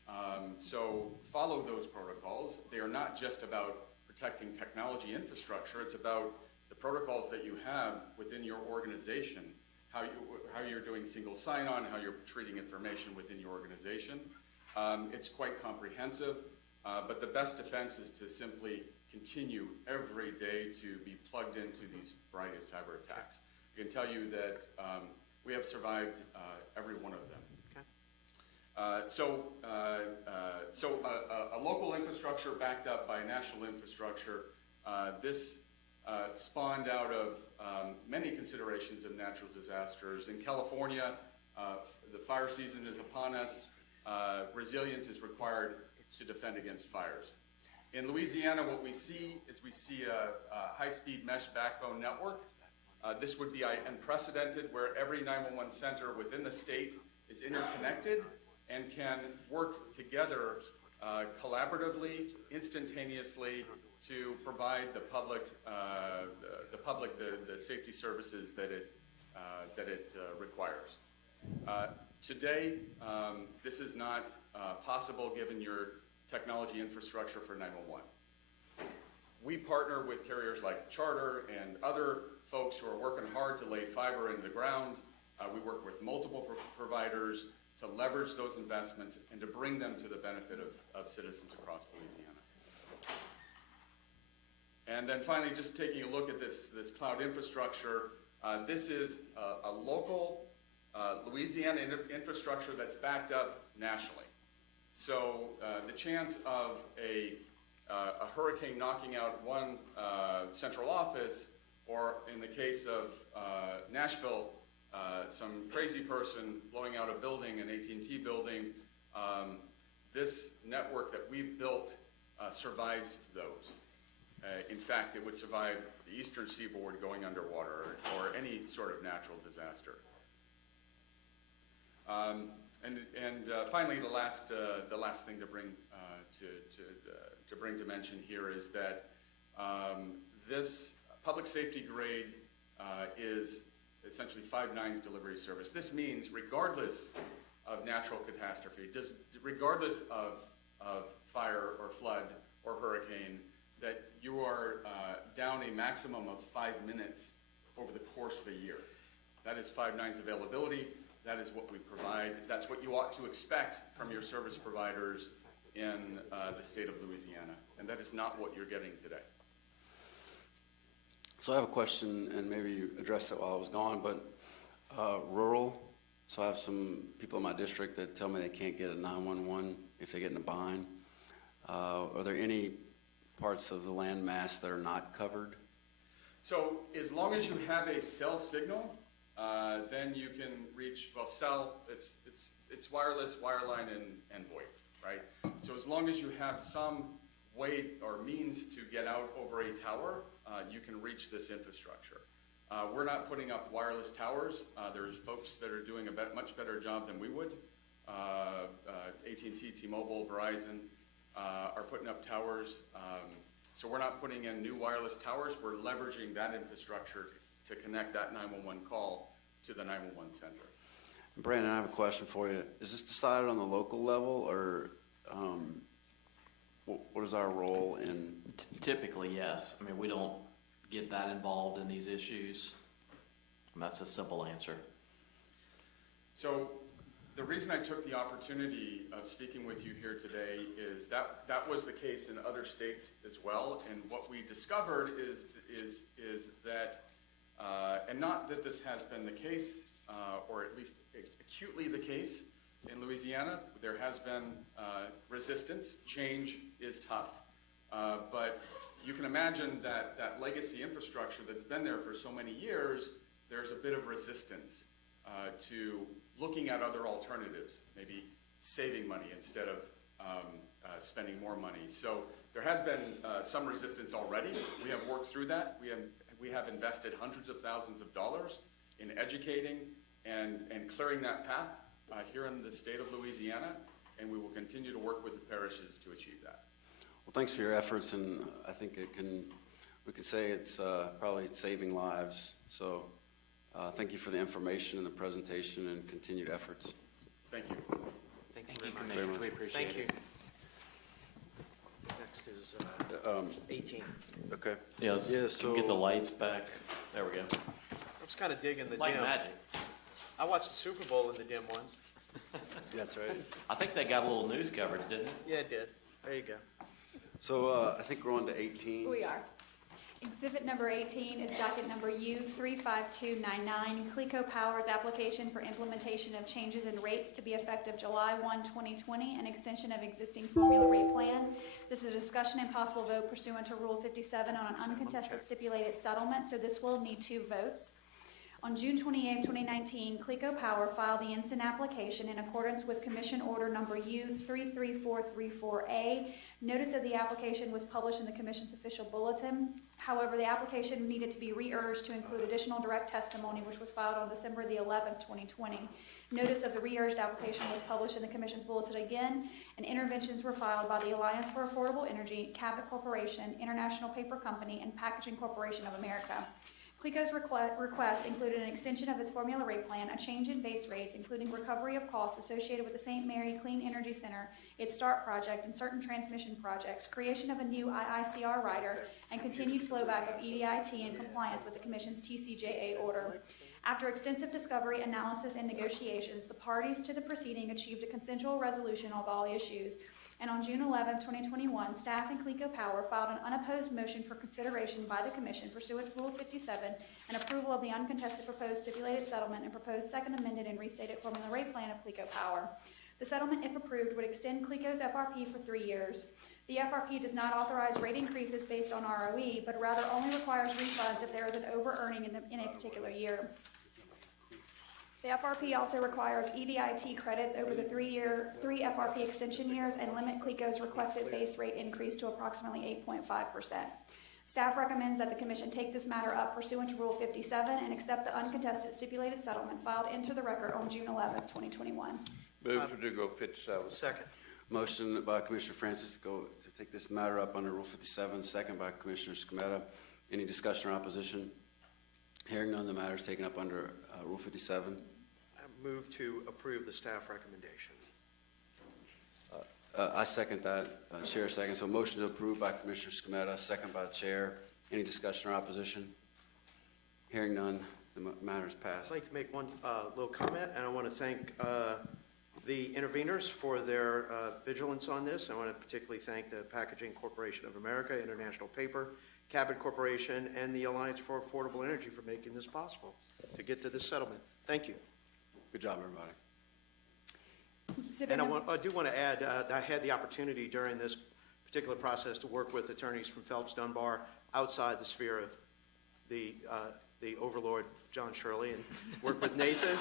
So follow those protocols. They are not just about protecting technology infrastructure. It's about the protocols that you have within your organization, how you're doing single sign-on, how you're treating information within your organization. It's quite comprehensive, but the best defense is to simply continue every day to be plugged into these variety of cyber attacks. I can tell you that we have survived every one of them. So a local infrastructure backed up by national infrastructure, this spawned out of many considerations of natural disasters. In California, the fire season is upon us. Resilience is required to defend against fires. In Louisiana, what we see is a high-speed mesh backbone network. This would be unprecedented, where every 911 center within the state is interconnected and can work together collaboratively, instantaneously, to provide the public, the safety services that it requires. Today, this is not possible given your technology infrastructure for 911. We partner with carriers like Charter and other folks who are working hard to lay fiber into the ground. We work with multiple providers to leverage those investments and to bring them to the benefit of citizens across Louisiana. And then finally, just taking a look at this cloud infrastructure, this is a local Louisiana infrastructure that's backed up nationally. So the chance of a hurricane knocking out one central office, or in the case of Nashville, some crazy person blowing out a building, an AT&T building, this network that we've built survives those. In fact, it would survive the eastern seaboard going underwater or any sort of natural disaster. Finally, the last thing to bring to mention here is that this public safety grade is essentially 5 nines delivery service. This means regardless of natural catastrophe, regardless of fire or flood or hurricane, that you are down a maximum of 5 minutes over the course of a year. That is 5 nines availability. That is what we provide. That's what you ought to expect from your service providers in the state of Louisiana. And that is not what you're getting today. So I have a question, and maybe you addressed it while I was gone, but rural, so I have some people in my district that tell me they can't get a 911 if they get in a bind. Are there any parts of the land mass that are not covered? So as long as you have a cell signal, then you can reach, well, cell, it's wireless, wireline, and VoIP, right? So as long as you have some way or means to get out over a tower, you can reach this infrastructure. We're not putting up wireless towers. There's folks that are doing a much better job than we would. AT&T, T-Mobile, Verizon are putting up towers. So we're not putting in new wireless towers. We're leveraging that infrastructure to connect that 911 call to the 911 center. Brandon, I have a question for you. Is this decided on the local level, or what is our role in? Typically, yes. I mean, we don't get that involved in these issues. And that's a simple answer. So the reason I took the opportunity of speaking with you here today is that was the case in other states as well. And what we discovered is that, and not that this has been the case, or at least acutely the case in Louisiana, there has been resistance. Change is tough. But you can imagine that legacy infrastructure that's been there for so many years, there's a bit of resistance to looking at other alternatives, maybe saving money instead of spending more money. So there has been some resistance already. We have worked through that. We have invested hundreds of thousands of dollars in educating and clearing that path here in the state of Louisiana, and we will continue to work with the parishes to achieve that. Well, thanks for your efforts, and I think we could say it's probably saving lives. So thank you for the information and the presentation and continued efforts. Thank you. Thank you, Commissioners. We appreciate Thank you. it. Next is 18. Okay. Yeah, so get the lights back. There we go. I was kind of digging the Like dim. magic. I watched the Super Bowl in the dim ones. That's right. I think they got a little news coverage, didn't they? Yeah, it did. There you go. So I think we're on to 18. We are. Exhibit number 18 is docket number U35299, Clico Power's application for implementation of changes in rates to be effective July 1, 2020, and extension of existing formula rate plan. This is a discussion and possible vote pursuant to Rule 57 on an uncontested stipulated settlement, so this will need 2 votes. On June 28, 2019, Clico Power filed the instant application in accordance with Commission Order Number U33434A. Notice of the application was published in the Commission's official bulletin However, the application needed to be re-urged to include additional direct testimony, which was filed on December the 11th, 2020. Notice of the re-urged application was published in the Commission's bulletin again, and interventions were filed by the Alliance for Affordable Energy, Cabot Corporation, International Paper Company, and Packaging Corporation of America. CLECO's request included an extension of its formula rate plan, a change in base rates, including recovery of costs associated with the St. Mary Clean Energy Center, its START project, and certain transmission projects, creation of a new IICR rider, and continued flowback of EDIT in compliance with the Commission's TCJA order. After extensive discovery, analysis, and negotiations, the parties to the proceeding achieved a consensual resolution of all issues. And on June 11, 2021, staff and CLECO Power filed an unopposed motion for consideration by the Commission pursuant to Rule 57 and approval of the uncontested proposed stipulated settlement and proposed second amended and restated formula rate plan of CLECO Power. The settlement, if approved, would extend CLECO's FRP for 3 years. The FRP does not authorize rate increases based on ROE, but rather only requires refunds if there is an over-earning in a particular year. The FRP also requires EDIT credits over the 3 FRP extension years and limit CLECO's requested base rate increase to approximately 8.5%. Staff recommends that the Commission take this matter up pursuant to Rule 57 and accept the uncontested stipulated settlement filed into the record on June 11, 2021. Move to go 57. Second. Motion by Commissioner Francis to take this matter up under Rule 57, second by Commissioner Scametta. Any discussion or opposition? Hearing none, the matter is taken up under Rule 57. I move to approve the staff recommendation. I second that. Chair second. So motion to approve by Commissioner Scametta, second by the Chair. Any discussion or opposition? Hearing none, the matter is passed. I'd like to make one little comment, and I want to thank the interveners for their vigilance on this. I want to particularly thank the Packaging Corporation of America, International Paper, Cabot Corporation, and the Alliance for Affordable Energy for making this possible to get to this settlement. Thank you. Good job, everybody. And I do want to add, I had the opportunity during this particular process to work with attorneys from Phelps Dunbar outside the sphere of the overlord, John Shirley, and work with Nathan,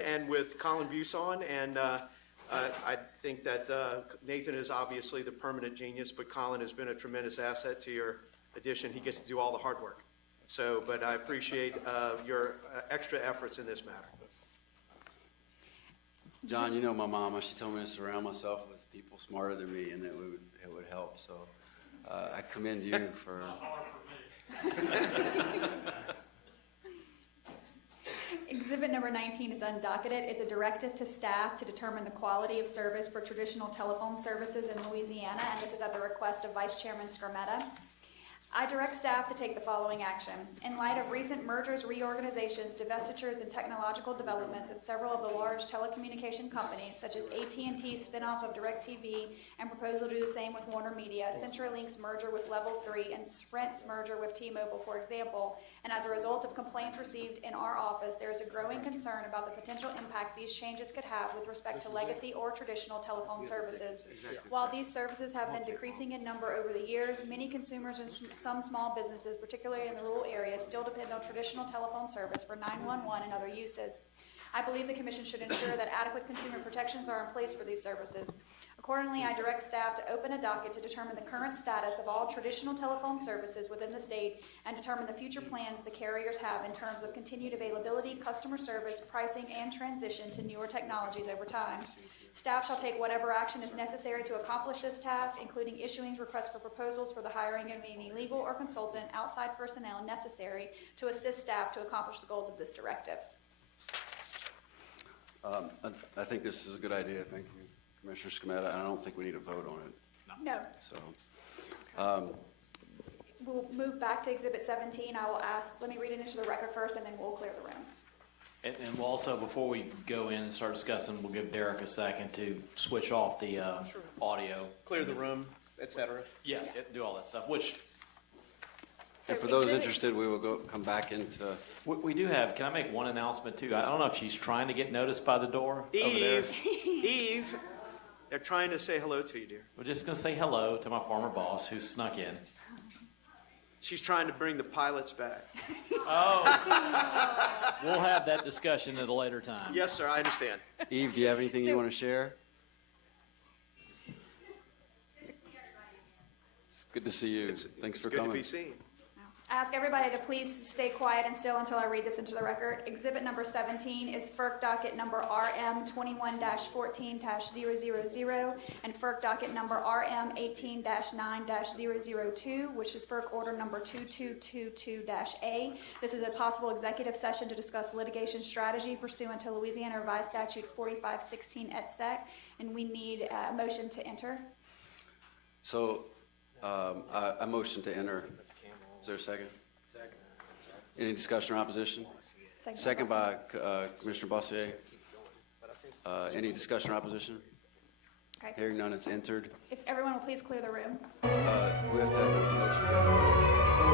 and with Colin Buson, and I think that Nathan is obviously the permanent genius, but Colin has been a tremendous asset to your addition. He gets to do all the hard work. So, but I appreciate your extra efforts in this matter. John, you know my mama. She told me to surround myself with people smarter than me, and it would help. So I commend you for. Exhibit number 19 is undocketed. It's a directive to staff to determine the quality of service for traditional telephone services in Louisiana, and this is at the request of Vice Chairman Scrametta. I direct staff to take the following action. In light of recent mergers, reorganizations, divestitures, and technological developments at several of the large telecommunication companies, such as AT&T's spinoff of DirecTV and proposal to do the same with Warner Media, CenturyLink's merger with Level 3, and Sprint's merger with T-Mobile, for example, and as a result of complaints received in our office, there is a growing concern about the potential impact these changes could have with respect to legacy or traditional telephone services. While these services have been decreasing in number over the years, many consumers and some small businesses, particularly in the rural areas, still depend on traditional telephone service for 911 and other uses. I believe the Commission should ensure that adequate consumer protections are in place for these services. Accordingly, I direct staff to open a docket to determine the current status of all traditional telephone services within the state and determine the future plans the carriers have in terms of continued availability, customer service, pricing, and transition to newer technologies over time. Staff shall take whatever action is necessary to accomplish this task, including issuing requests for proposals for the hiring of any legal or consultant outside personnel necessary to assist staff to accomplish the goals of this directive. I think this is a good idea. Thank you, Commissioner Scametta. I don't think we need a vote on it. No. So, We'll move back to Exhibit 17. I will ask, let me read it into the record first, and then we'll clear the room. And we'll also, before we go in and start discussing, we'll give Derek a second to switch off the audio. Clear the room, et cetera. Yeah, do all that stuff, which. and for those interested, we will come back into. We do have, can I make one announcement too? I don't know if she's trying to get noticed by the door over there. Eve, they're trying to say hello to you, dear. We're just going to say hello to my former boss who snuck in. She's trying to bring the pilots back. Oh. We'll have that discussion at a later time. Yes, sir, I understand. Eve, do you have anything you want to share? Good to see you. Thanks for It's good to coming. be seen. I ask everybody to please stay quiet and still until I read this into the record. Exhibit number 17 is FERC docket number RM 21-14-000 and FERC docket number RM 18-9-002, which is FERC order number 2222-A. This is a possible executive session to discuss litigation strategy pursuant to Louisiana Revised Statute 4516 et sec, and we need a motion to enter. So, I motion to enter. Is there a second? Second. Any discussion or opposition? Second by Commissioner Bossier. Any discussion or opposition? Okay. Hearing none, it's entered. If everyone will please clear the room. We have to have a motion.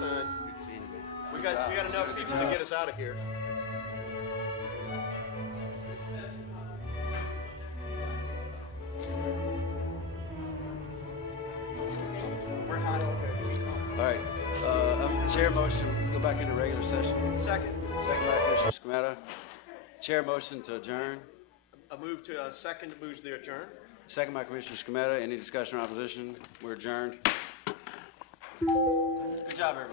son. Good seeing you, man. We got enough people to get us out of here. We're hot over there. All right, chair motion, go back into regular session. Second, Second by Commissioner Scametta. Chair motion to adjourn. a move to, second moves to adjourn. Second by Commissioner Scametta. Any discussion or opposition? We're adjourned. Good job, everybody.